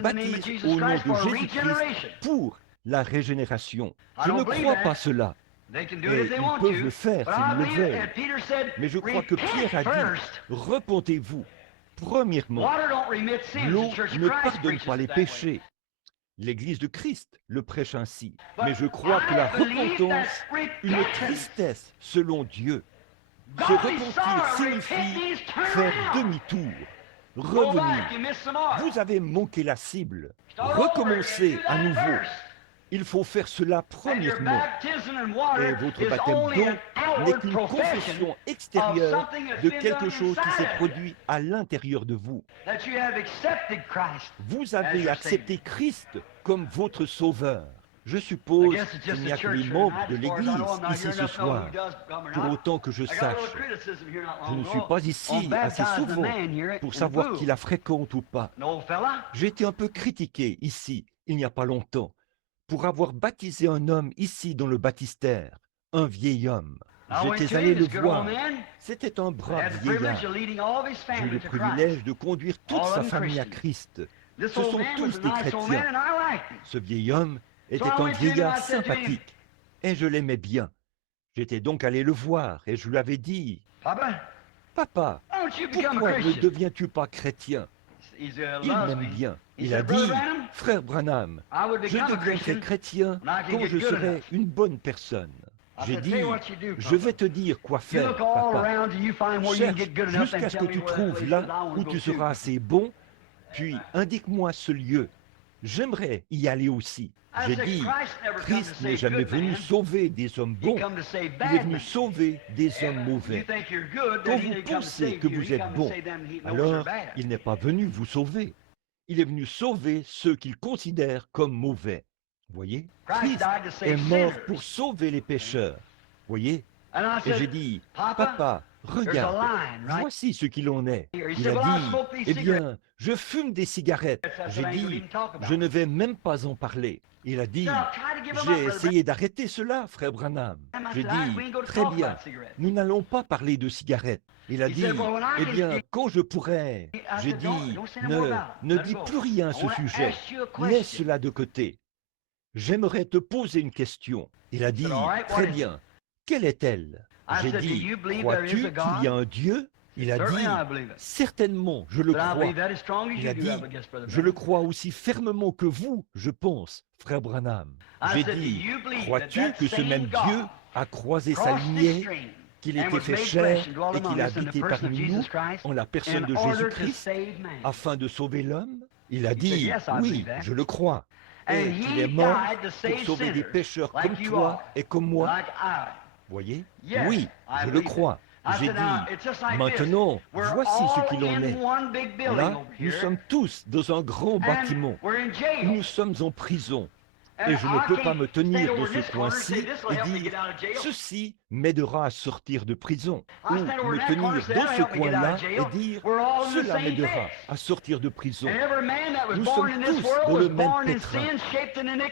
baptise au nom de Jésus-Christ pour la régénération. Je ne crois pas cela. Et ils peuvent le faire s'ils le veulent. Mais je crois que Pierre a dit, repentez-vous. Premièrement, l'eau ne pardonne pas les péchés. L'Église de Christ le prêche ainsi. Mais je crois que la repentance, une tristesse selon Dieu. Se repentir signifie faire demi-tour. Revenir. Vous avez manqué la cible. Recommencez à nouveau. Il faut faire cela premièrement. Et votre baptême d'eau n'est qu'une confession extérieure de quelque chose qui s'est produit à l'intérieur de vous. Vous avez accepté Christ comme votre sauveur. Je suppose qu'il n'y a que les membres de l'Église ici ce soir, pour autant que je sache. Je ne suis pas ici assez souvent pour savoir qui la fréquente ou pas. J'ai été un peu critiqué ici, il n'y a pas longtemps, pour avoir baptisé un homme ici dans le baptistère, un vieil homme. J'étais allé le voir. C'était un brave vieillard. J'ai eu le privilège de conduire toute sa famille à Christ. Ce sont tous des chrétiens. Ce vieil homme était un vieillard sympathique et je l'aimais bien. J'étais donc allé le voir et je lui avais dit, « Papa, pourquoi ne deviens-tu pas chrétien ?» Il m'aime bien. Il a dit, « Frère Branham, je deviendrai chrétien quand je serai une bonne personne. » J'ai dit, « Je vais te dire quoi faire, papa. Cherche jusqu'à ce que tu trouves là où tu seras assez bon, puis indique-moi ce lieu. J'aimerais y aller aussi. » J'ai dit, Christ n'est jamais venu sauver des hommes bons, il est venu sauver des hommes mauvais. Quand vous pensez que vous êtes bon, alors il n'est pas venu vous sauver. Il est venu sauver ceux qu'il considère comme mauvais. Voyez, Christ est mort pour sauver les pécheurs. Voyez, et j'ai dit, papa, regarde, voici ce qu'il en est. Il a dit, eh bien, je fume des cigarettes. J'ai dit, je ne vais même pas en parler. Il a dit, j'ai essayé d'arrêter cela, frère Branham. J'ai dit, très bien, nous n'allons pas parler de cigarettes. Il a dit, eh bien, quand je pourrai, j'ai dit, ne dis plus rien à ce sujet, laisse cela de côté. J'aimerais te poser une question. Il a dit, très bien, quelle est-elle? J'ai dit, crois-tu qu'il y a un Dieu? Il a dit, certainement, je le crois. Il a dit, je le crois aussi fermement que vous, je pense, frère Branham. J'ai dit, crois-tu que ce même Dieu a croisé sa lignée, qu'il était fait chair et qu'il a habité parmi nous en la personne de Jésus-Christ afin de sauver l'homme? Il a dit, oui, je le crois. et qu'il est mort pour sauver des pécheurs comme toi et comme moi. Voyez? Oui, je le crois. J'ai dit, maintenant, voici ce qu'il en est. Là, nous sommes tous dans un grand bâtiment. Nous sommes en prison. Et je ne peux pas me tenir dans ce coin-ci et dire, ceci m'aidera à sortir de prison. Ou me tenir dans ce coin-là et dire, cela m'aidera à sortir de prison. Nous sommes tous dans le même pétrin.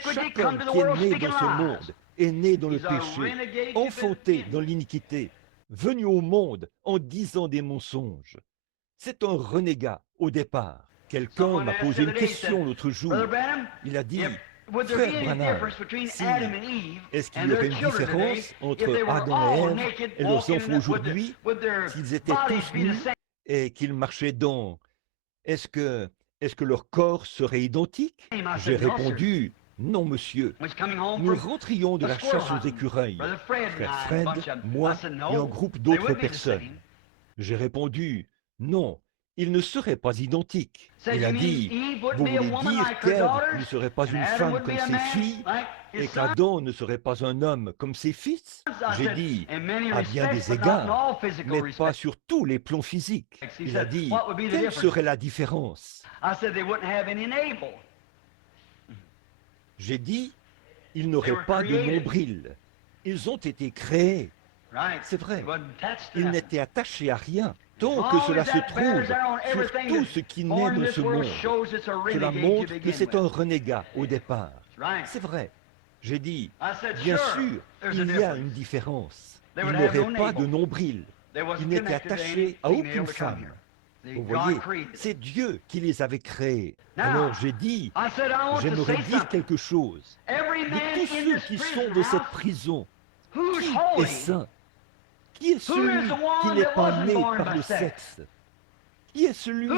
Chaque homme qui est né dans ce monde est né dans le péché, enfanté dans l'iniquité, venu au monde en disant des mensonges. C'est un renégat au départ. Quelqu'un m'a posé une question l'autre jour. Il a dit, Frère Branham, est-ce qu'il y aurait une différence entre Adam et Ève et leurs enfants aujourd'hui, s'ils étaient tous nus et qu'ils marchaient dans... Est-ce que leur corps serait identique? J'ai répondu, non monsieur. Nous rentrions de la chasse aux écureuils, frère Fred, moi et un groupe d'autres personnes. J'ai répondu, non. Il ne serait pas identique. Il a dit, vous voulez dire qu'Ève ne serait pas une femme comme ses filles et qu'Adam ne serait pas un homme comme ses fils? J'ai dit, à bien des égards, mais pas sur tous les plans physiques. Il a dit, quelle serait la différence? J'ai dit, ils n'auraient pas de nombril. Ils ont été créés. C'est vrai, ils n'étaient attachés à rien. Tant que cela se trouve sur tout ce qui naît dans ce monde, cela montre que c'est un renégat au départ. C'est vrai. J'ai dit, bien sûr, il y a une différence. Ils n'auraient pas de nombril. Ils n'étaient attachés à aucune femme. Vous voyez, c'est Dieu qui les avait créés. Alors j'ai dit, j'aimerais dire quelque chose. De tous ceux qui sont de cette prison, qui est saint? Qui est celui qui n'est pas né par le sexe? Qui est celui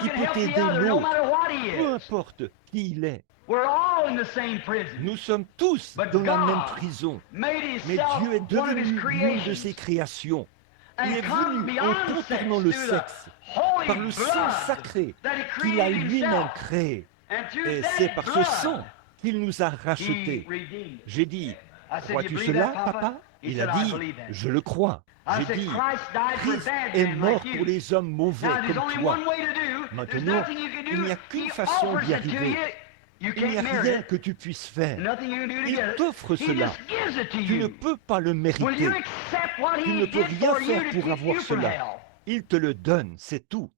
qui peut aider l'autre, peu importe qui il est? Nous sommes tous dans la même prison, mais Dieu est devenu l'une de ses créations. Il est venu en contournant le sexe, par le sang sacré qu'il a lui-même créé. Et c'est par ce sang qu'il nous a rachetés. J'ai dit, crois-tu cela, papa? Il a dit, je le crois. J'ai dit, Christ est mort pour les hommes mauvais comme toi. Maintenant, il n'y a qu'une façon d'y arriver. Il n'y a rien que tu puisses faire. Il t'offre cela. Tu ne peux pas le mériter. Tu ne peux rien faire pour avoir cela. Il te le donne, c'est tout.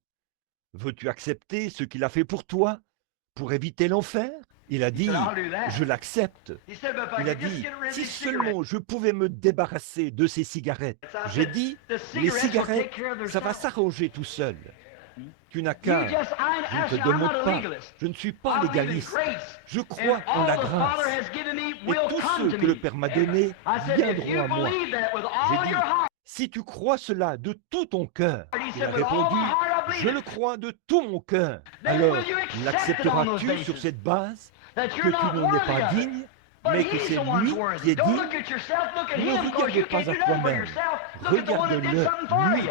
Veux-tu accepter ce qu'il a fait pour toi, pour éviter l'enfer? Il a dit, je l'accepte. Il a dit, si seulement je pouvais me débarrasser de ces cigarettes. J'ai dit, les cigarettes, ça va s'arranger tout seul. Tu n'as qu'à, je ne te demande pas, je ne suis pas légaliste. Je crois en la grâce. Et tous ceux que le Père m'a donnés viendront à moi. J'ai dit, si tu crois cela de tout ton cœur, il a répondu, je le crois de tout mon cœur. Alors, l'accepteras-tu sur cette base que tu n'en es pas digne, mais que c'est lui qui est digne? Ne regarde pas à toi-même, regarde-le, lui,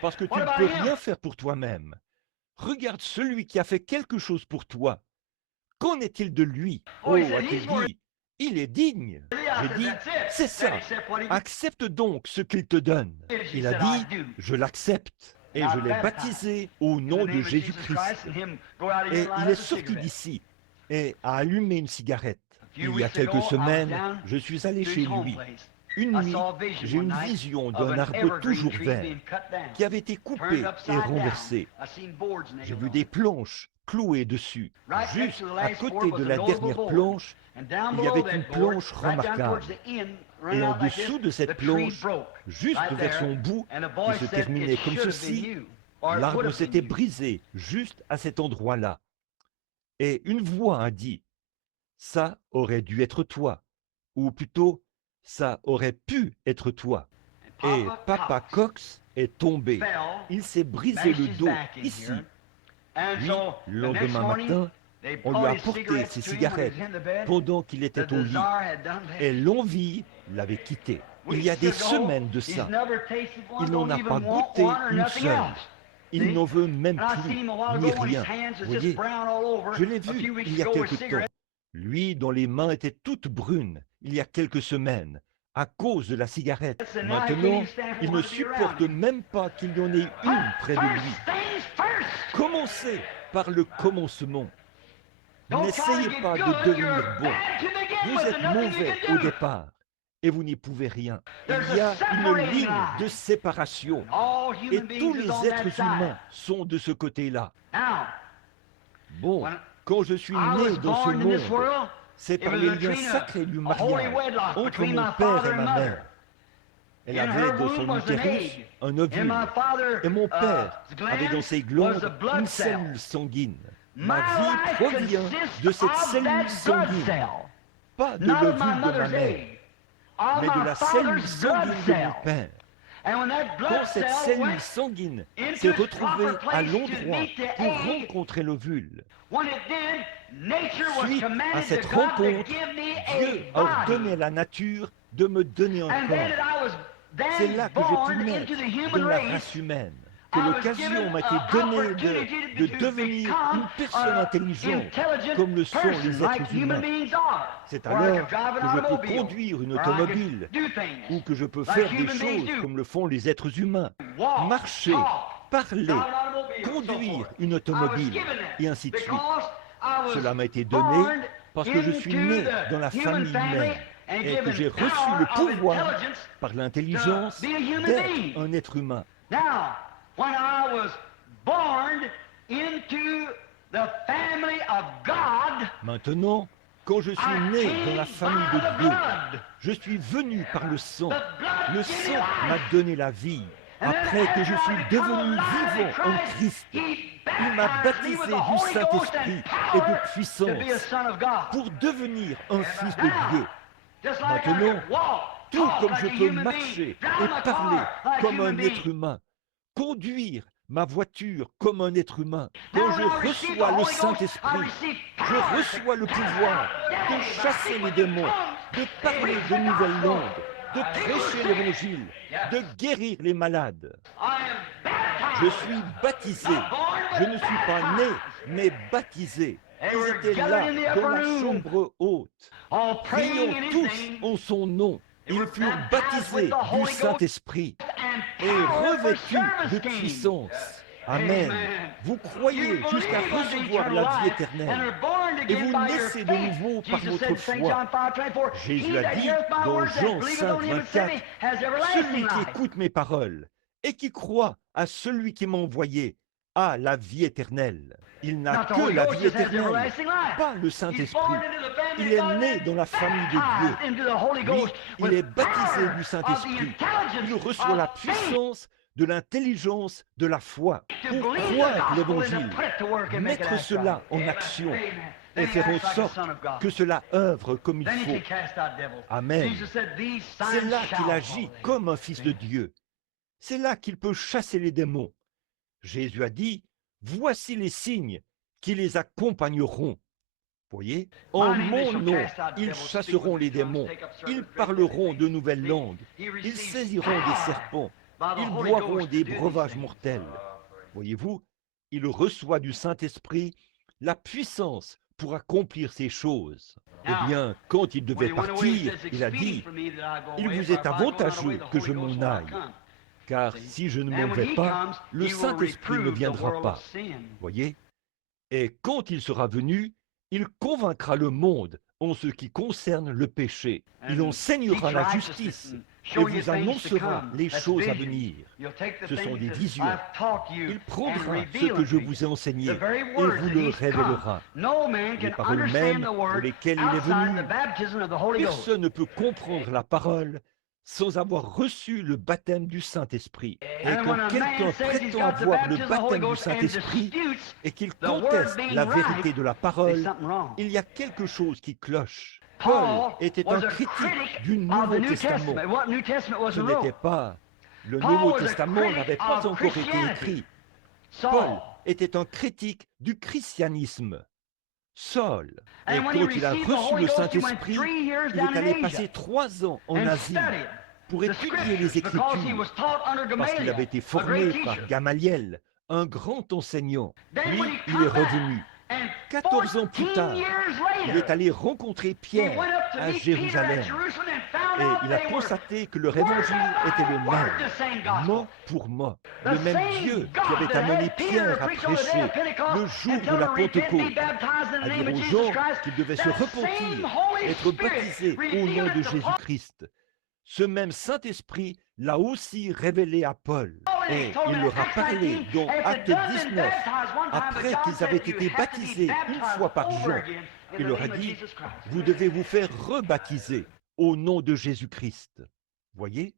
parce que tu ne peux rien faire pour toi-même. Regarde celui qui a fait quelque chose pour toi. Qu'en est-il de lui? Oh, a-t-il dit, il est digne. J'ai dit, c'est ça, accepte donc ce qu'il te donne. Il a dit, je l'accepte. Et je l'ai baptisé au nom de Jésus-Christ. Et il est sorti d'ici et a allumé une cigarette. Il y a quelques semaines, je suis allé chez lui. Une nuit, j'ai eu une vision d'un arbre toujours vert qui avait été coupé et renversé. J'ai vu des planches clouées dessus. Juste à côté de la dernière planche, il y avait une planche remarquable. Et en dessous de cette planche, juste vers son bout, qui se terminait comme ceci, l'arbre s'était brisé juste à cet endroit-là. Et une voix a dit, ça aurait dû être toi, ou plutôt, ça aurait pu être toi. Et Papa Cox est tombé. Il s'est brisé le dos, ici. Puis, le lendemain matin, on lui a apporté ses cigarettes pendant qu'il était au lit. Et l'envie l'avait quitté. Il y a des semaines de ça. Il n'en a pas goûté une seule. Il n'en veut même plus, ni rien. Vous voyez, je l'ai vu il y a quelque temps. lui dont les mains étaient toutes brunes il y a quelques semaines, à cause de la cigarette. Maintenant, il ne supporte même pas qu'il y en ait une près de lui. Commencez par le commencement. N'essayez pas de devenir bon. Vous êtes mauvais au départ et vous n'y pouvez rien. Il y a une ligne de séparation et tous les êtres humains sont de ce côté-là. Bon, quand je suis né dans ce monde, c'est par les liens sacrés du mariage entre mon père et ma mère. Elle avait dans son utérus un ovule et mon père avait dans ses glandes une cellule sanguine. Ma vie provient de cette cellule sanguine, pas de l'ovule de ma mère, mais de la cellule sanguine de mon père. Quand cette cellule sanguine s'est retrouvée à l'endroit pour rencontrer l'ovule, suite à cette rencontre, Dieu a ordonné à la nature de me donner un corps. C'est là que j'ai pu naître dans la race humaine, que l'occasion m'a été donnée de devenir une personne intelligente, comme le sont les êtres humains. C'est alors que je peux conduire une automobile, ou que je peux faire des choses comme le font les êtres humains. Marcher, parler, conduire une automobile, et ainsi de suite. Cela m'a été donné parce que je suis né dans la famille humaine et que j'ai reçu le pouvoir par l'intelligence d'être un être humain. Maintenant, quand je suis né dans la famille de Dieu, je suis venu par le sang. Le sang m'a donné la vie. Après que je suis devenu vivant en Christ, il m'a baptisé du Saint-Esprit et de puissance pour devenir un fils de Dieu. Maintenant, tout comme je peux marcher et parler comme un être humain, conduire ma voiture comme un être humain, quand je reçois le Saint-Esprit, je reçois le pouvoir de chasser les démons, de parler de nouvelles langues, de prêcher l'évangile, de guérir les malades. Je suis baptisé. Je ne suis pas né, mais baptisé. Ils étaient là, dans la chambre haute. Prions tous en son nom. Ils furent baptisés du Saint-Esprit et revêtus de puissance. Amen. Vous croyez jusqu'à recevoir la vie éternelle et vous naissez de nouveau par votre foi. Jésus a dit dans Jean 5, 24, « Celui qui écoute mes paroles et qui croit à celui qui m'a envoyé a la vie éternelle. » Il n'a que la vie éternelle, pas le Saint-Esprit. Il est né dans la famille de Dieu. Lui, il est baptisé du Saint-Esprit. Il reçoit la puissance de l'intelligence de la foi pour croire l'évangile, mettre cela en action et faire en sorte que cela œuvre comme il faut. Amen. C'est là qu'il agit comme un fils de Dieu. C'est là qu'il peut chasser les démons. Jésus a dit, « Voici les signes qui les accompagneront. » Voyez, en mon nom, ils chasseront les démons, ils parleront de nouvelles langues, ils saisiront des serpents, ils boiront des breuvages mortels. Voyez-vous, il reçoit du Saint-Esprit la puissance pour accomplir ces choses. Eh bien, quand il devait partir, il a dit, « Il vous est avantageux que je m'en aille, car si je ne m'en vais pas, le Saint-Esprit ne viendra pas. » Voyez, et quand il sera venu, il convaincra le monde en ce qui concerne le péché. Il enseignera la justice et vous annoncera les choses à venir. Ce sont des visions. Il prendra ce que je vous ai enseigné et vous le révélera. Les paroles mêmes pour lesquelles il est venu, personne ne peut comprendre la parole sans avoir reçu le baptême du Saint-Esprit. Et quand quelqu'un prétend avoir le baptême du Saint-Esprit et qu'il conteste la vérité de la parole, il y a quelque chose qui cloche. Paul était un critique du Nouveau Testament. Ce n'était pas... Le Nouveau Testament n'avait pas encore été écrit. Paul était un critique du christianisme. Saul. Et quand il a reçu le Saint-Esprit, il est allé passer 3 ans en Asie pour étudier les Écritures, parce qu'il avait été formé par Gamaliel, un grand enseignant. Puis il est revenu. 14 ans plus tard, il est allé rencontrer Pierre à Jérusalem et il a constaté que leur évangile était le même, mot pour mot. Le même Dieu qui avait amené Pierre à prêcher le jour de la Pentecôte, à dire aux gens qu'ils devaient se repentir, être baptisés au nom de Jésus-Christ. Ce même Saint-Esprit l'a aussi révélé à Paul. Et il leur a parlé dans Acte 19, après qu'ils avaient été baptisés une fois par Jean. Il leur a dit, vous devez vous faire rebaptiser au nom de Jésus-Christ. Voyez?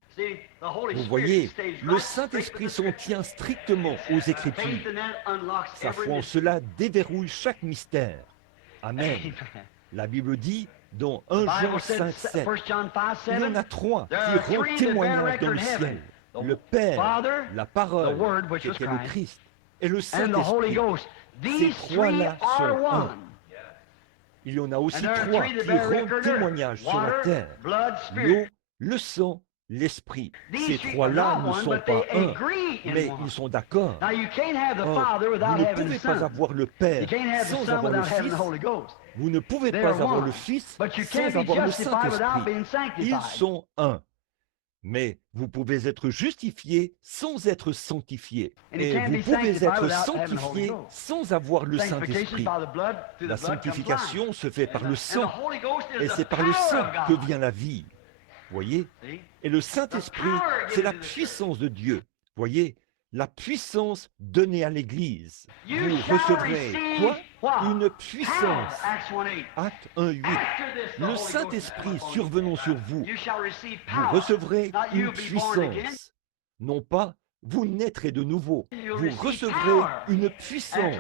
Vous voyez, le Saint-Esprit s'en tient strictement aux Écritures. Sa foi en cela déverrouille chaque mystère. Amen. La Bible dit dans 1 Jean 5, 7, il y en a trois qui rendent témoignage dans le ciel. Le Père, la Parole, qui était le Christ, et le Saint-Esprit. Ces trois-là sont un. Il y en a aussi trois qui rendent témoignage sur la terre. L'eau, le sang, l'esprit. Ces trois-là ne sont pas un, mais ils sont d'accord. Vous ne pouvez pas avoir le Père sans avoir le Fils. Vous ne pouvez pas avoir le Fils sans avoir le Saint-Esprit. Ils sont un. Mais vous pouvez être justifié sans être sanctifié. Et vous pouvez être sanctifié sans avoir le Saint-Esprit. La sanctification se fait par le sang. Et c'est par le sang que vient la vie. Voyez? Et le Saint-Esprit, c'est la puissance de Dieu. Voyez? La puissance donnée à l'Église. Vous recevrez quoi? Une puissance. Acte 1:8. Le Saint-Esprit survenant sur vous, vous recevrez une puissance. Non pas, vous naîtrez de nouveau. Vous recevrez une puissance.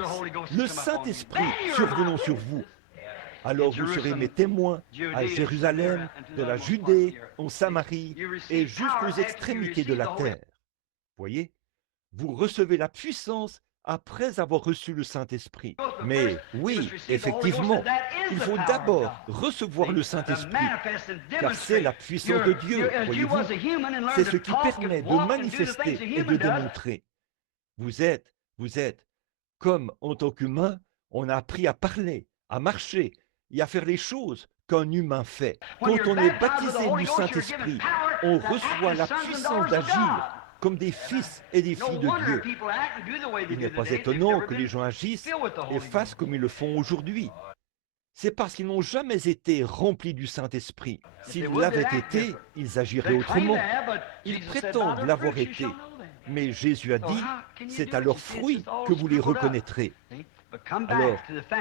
Le Saint-Esprit survenant sur vous. Alors vous serez mes témoins à Jérusalem, dans la Judée, en Samarie et jusqu'aux extrémités de la terre. Voyez? Vous recevez la puissance après avoir reçu le Saint-Esprit. Mais oui, effectivement, il faut d'abord recevoir le Saint-Esprit, car c'est la puissance de Dieu, voyez-vous. C'est ce qui permet de manifester et de démontrer. Vous êtes, comme en tant qu'humain, on a appris à parler, à marcher et à faire les choses qu'un humain fait. Quand on est baptisé du Saint-Esprit, on reçoit la puissance d'agir comme des fils et des filles de Dieu. Il n'est pas étonnant que les gens agissent et fassent comme ils le font aujourd'hui. C'est parce qu'ils n'ont jamais été remplis du Saint-Esprit. S'ils l'avaient été, ils agiraient autrement. Ils prétendent l'avoir été. Mais Jésus a dit, c'est à leurs fruits que vous les reconnaîtrez. Alors,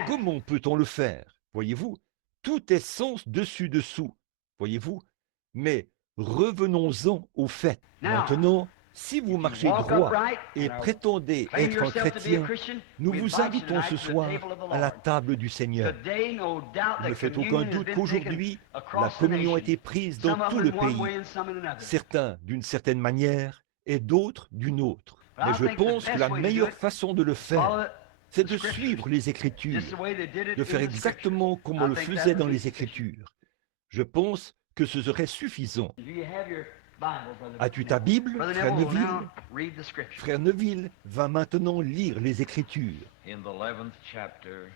comment peut-on le faire? Voyez-vous, tout est sens dessus-dessous. Voyez-vous? Mais revenons-en au fait. Maintenant, si vous marchez droit et prétendez être un chrétien, nous vous invitons ce soir à la table du Seigneur. Il ne fait aucun doute qu'aujourd'hui, la communion a été prise dans tout le pays, certains d'une certaine manière et d'autres d'une autre. Mais je pense que la meilleure façon de le faire, c'est de suivre les Écritures, de faire exactement comme on le faisait dans les Écritures. Je pense que ce serait suffisant. As-tu ta Bible, frère Neville? Frère Neville va maintenant lire les Écritures. In the 11th chapter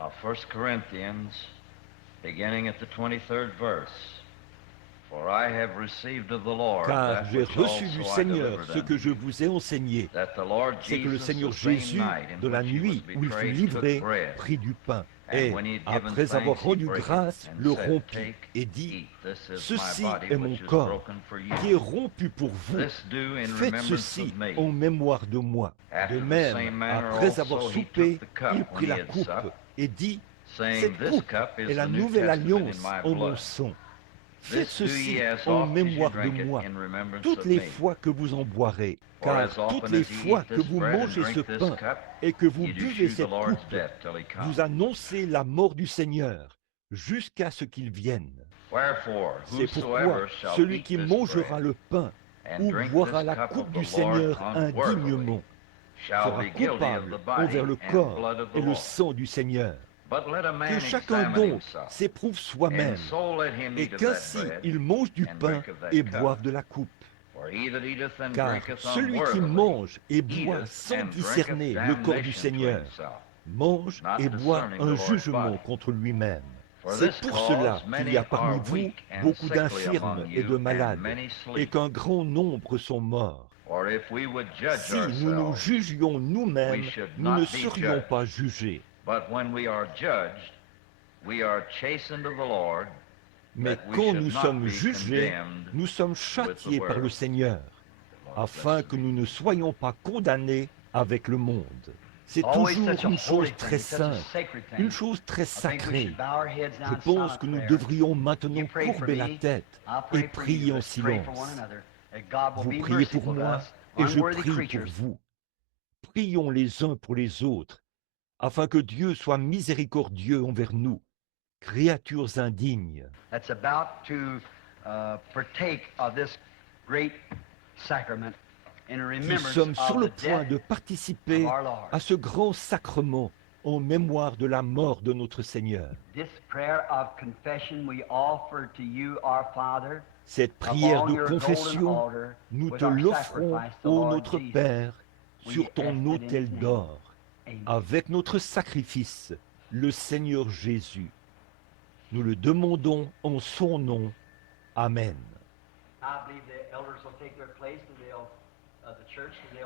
of 1 Corinthians, beginning at the 23rd verse. For I have received of the Lord Car that j'ai which reçu du also I Seigneur delivered ce que unto je vous ai enseigné, that the Lord c'est que le Jesus, Seigneur the same Jésus, night in de la which he nuit was où il fut betrayed, livré, took bread. prit du pain, And et, when he had given après avoir thanks, he rendu brake it grâce, and le said, rompit Take, et dit, eat, this is ceci my body est mon which is corps, broken for you. qui est rompu pour vous. This do in Faites remembrance ceci of me. en mémoire de moi. After De the même, same manner après avoir also he soupé, took the cup il when prit he la had coupe supped, et dit, saying, cette This coupe cup is est la the New nouvelle Testament in alliance my en mon blood. sang. Faites This do ceci ye as en oft as you mémoire de drink it moi, in remembrance toutes of les me. fois que vous en boirez. For Car as toutes often les as ye fois eat que this vous bread and mangez ce drink this pain cup, et que vous ye do buvez shew the cette Lord's coupe, death till he come. vous annoncez la mort du Seigneur jusqu'à ce qu'il vienne. Wherefore, C'est pourquoi whosoever shall celui eat qui this mangera bread le pain and ou drink boira this la cup coupe of du the Lord Seigneur unworthily indignement shall sera be guilty of coupable the body envers le and corps blood of the et le Lord. sang du Seigneur. But let a man Que chacun examine donc himself, s'éprouve and soi-même, so let him et eat of that qu'ainsi bread il mange du and pain drink of that et cup. boive de la coupe. For he that eateth and Car drinketh celui qui unworthily mange et boit eateth sans and discerner drinketh le corps du damnation to Seigneur himself, mange et boit un jugement contre lui-même. C'est pour cela qu'il y a parmi vous beaucoup d'infirmes et de malades, et qu'un grand nombre sont morts. Si nous nous jugions nous-mêmes, nous ne serions pas jugés. Mais quand nous sommes jugés, nous sommes châtiés par le Seigneur, afin que nous ne soyons pas condamnés avec le monde. C'est toujours une chose très sainte, une chose très sacrée. Je pense que nous devrions maintenant courber la tête et prier en silence. Vous priez pour moi et je prie pour vous. Prions les uns pour les autres, afin que Dieu soit miséricordieux envers nous, créatures indignes. Nous sommes sur le point de participer à ce grand sacrement en mémoire de la mort de notre Seigneur. Cette prière de confession, nous te l'offrons, ô notre Père, sur ton autel d'or, avec notre sacrifice, le Seigneur Jésus. Nous le demandons en son nom. Amen.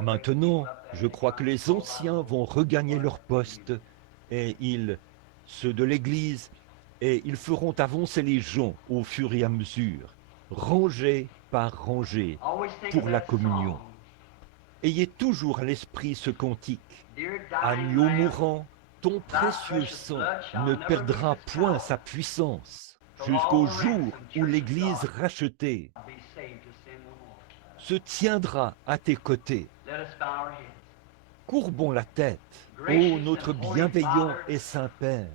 Maintenant, je crois que les anciens vont regagner leur poste, et ceux de l'Église, et ils feront avancer les gens au fur et à mesure, rangée par rangée, pour la communion. Ayez toujours à l'esprit ce cantique. Agneau mourant, ton précieux sang ne perdra point sa puissance, jusqu'au jour où l'Église rachetée se tiendra à tes côtés. Courbons la tête, ô notre bienveillant et saint Père,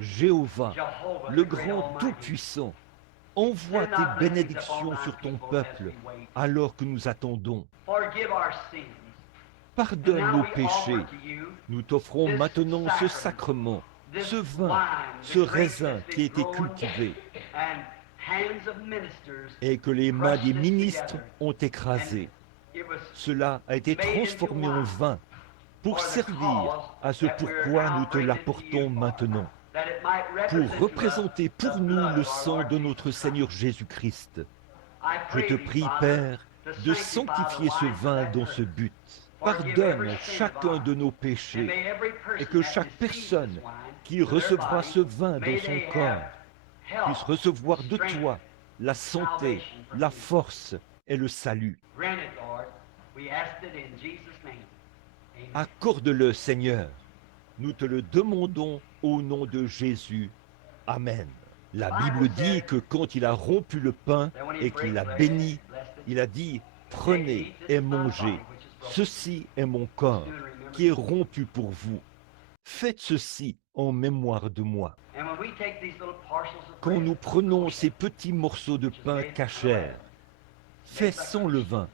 Jéhovah, le grand Tout-Puissant, envoie tes bénédictions sur ton peuple alors que nous attendons. Pardonne nos péchés. Nous t'offrons maintenant ce sacrement, ce vin, ce raisin qui a été cultivé et que les mains des ministres ont écrasé. Cela a été transformé en vin pour servir à ce pourquoi nous te l'apportons maintenant, pour représenter pour nous le sang de notre Seigneur Jésus-Christ. Je te prie, Père, de sanctifier ce vin dans ce but. Pardonne chacun de nos péchés et que chaque personne qui recevra ce vin dans son corps puisse recevoir de toi la santé, la force et le salut. Accorde-le, Seigneur. Nous te le demandons au nom de Jésus. Amen. La Bible dit que quand il a rompu le pain et qu'il l'a béni, il a dit « Prenez et mangez, ceci est mon corps qui est rompu pour vous. Faites ceci en mémoire de moi. » Quand nous prenons ces petits morceaux de pain cachère, fait sans levain,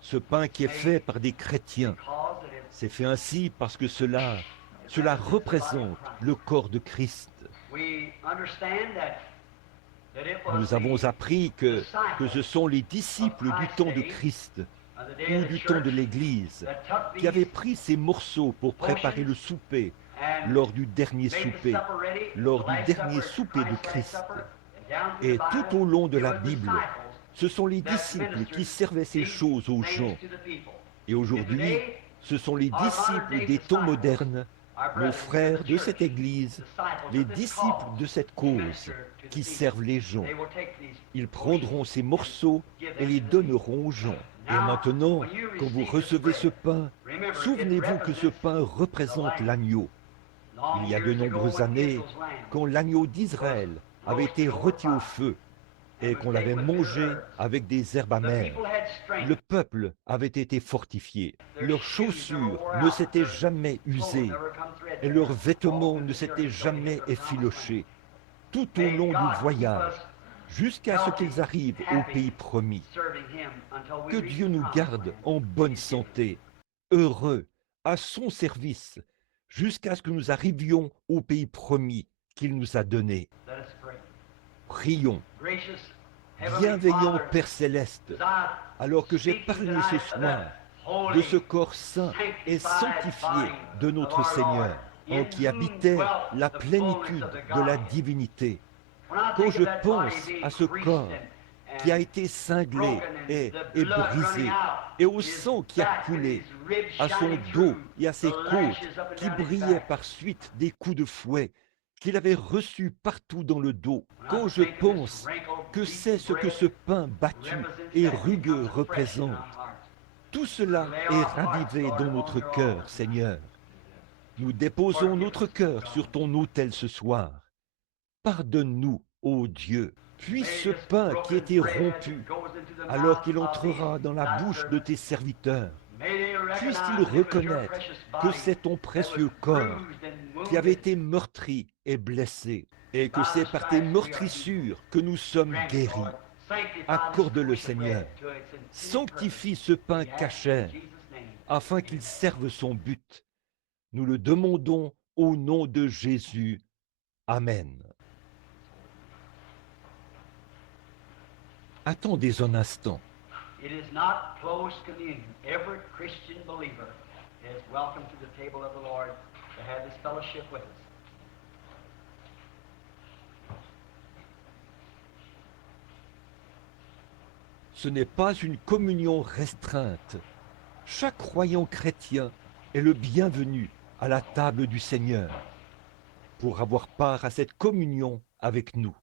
ce pain qui est fait par des chrétiens, c'est fait ainsi parce que cela représente le corps de Christ. Nous avons appris que ce sont les disciples du temps de Christ ou du temps de l'Église qui avaient pris ces morceaux pour préparer le souper lors du dernier souper de Christ. Et tout au long de la Bible, ce sont les disciples qui servaient ces choses aux gens. Et aujourd'hui, ce sont les disciples des temps modernes, nos frères de cette Église, les disciples de cette cause, qui servent les gens. Ils prendront ces morceaux et les donneront aux gens. Et maintenant, quand vous recevez ce pain, souvenez-vous que ce pain représente l'agneau. Il y a de nombreuses années, quand l'agneau d'Israël avait été rôti au feu et qu'on l'avait mangé avec des herbes amères, le peuple avait été fortifié. Leurs chaussures ne s'étaient jamais usées et leurs vêtements ne s'étaient jamais effilochés. Tout au long du voyage, jusqu'à ce qu'ils arrivent au pays promis. Que Dieu nous garde en bonne santé, heureux, à son service, jusqu'à ce que nous arrivions au pays promis qu'il nous a donné. Prions. Bienveillant Père Céleste, alors que j'ai parlé ce soir de ce corps saint et sanctifié de notre Seigneur, en qui habitait la plénitude de la divinité. Quand je pense à ce corps qui a été cinglé et brisé, et au sang qui a coulé, à son dos et à ses côtes qui brillaient par suite des coups de fouet qu'il avait reçus partout dans le dos, quand je pense que c'est ce que ce pain battu et rugueux représente, tout cela est ravivé dans notre cœur, Seigneur. Nous déposons notre cœur sur ton autel ce soir. Pardonne-nous, ô Dieu. Puisse ce pain qui était rompu, alors qu'il entrera dans la bouche de tes serviteurs, puisse-t-il reconnaître que c'est ton précieux corps qui avait été meurtri et blessé, et que c'est par tes meurtrissures que nous sommes guéris. Accorde-le, Seigneur. Sanctifie ce pain cachère, afin qu'il serve son but. Nous le demandons au nom de Jésus. Amen. Attendez un instant. It is not closed communion. Every Christian believer is welcome to the table of the Lord to have this fellowship with us. Ce n'est pas une communion restreinte. Chaque croyant chrétien est le bienvenu à la table du Seigneur pour avoir part à cette communion avec nous.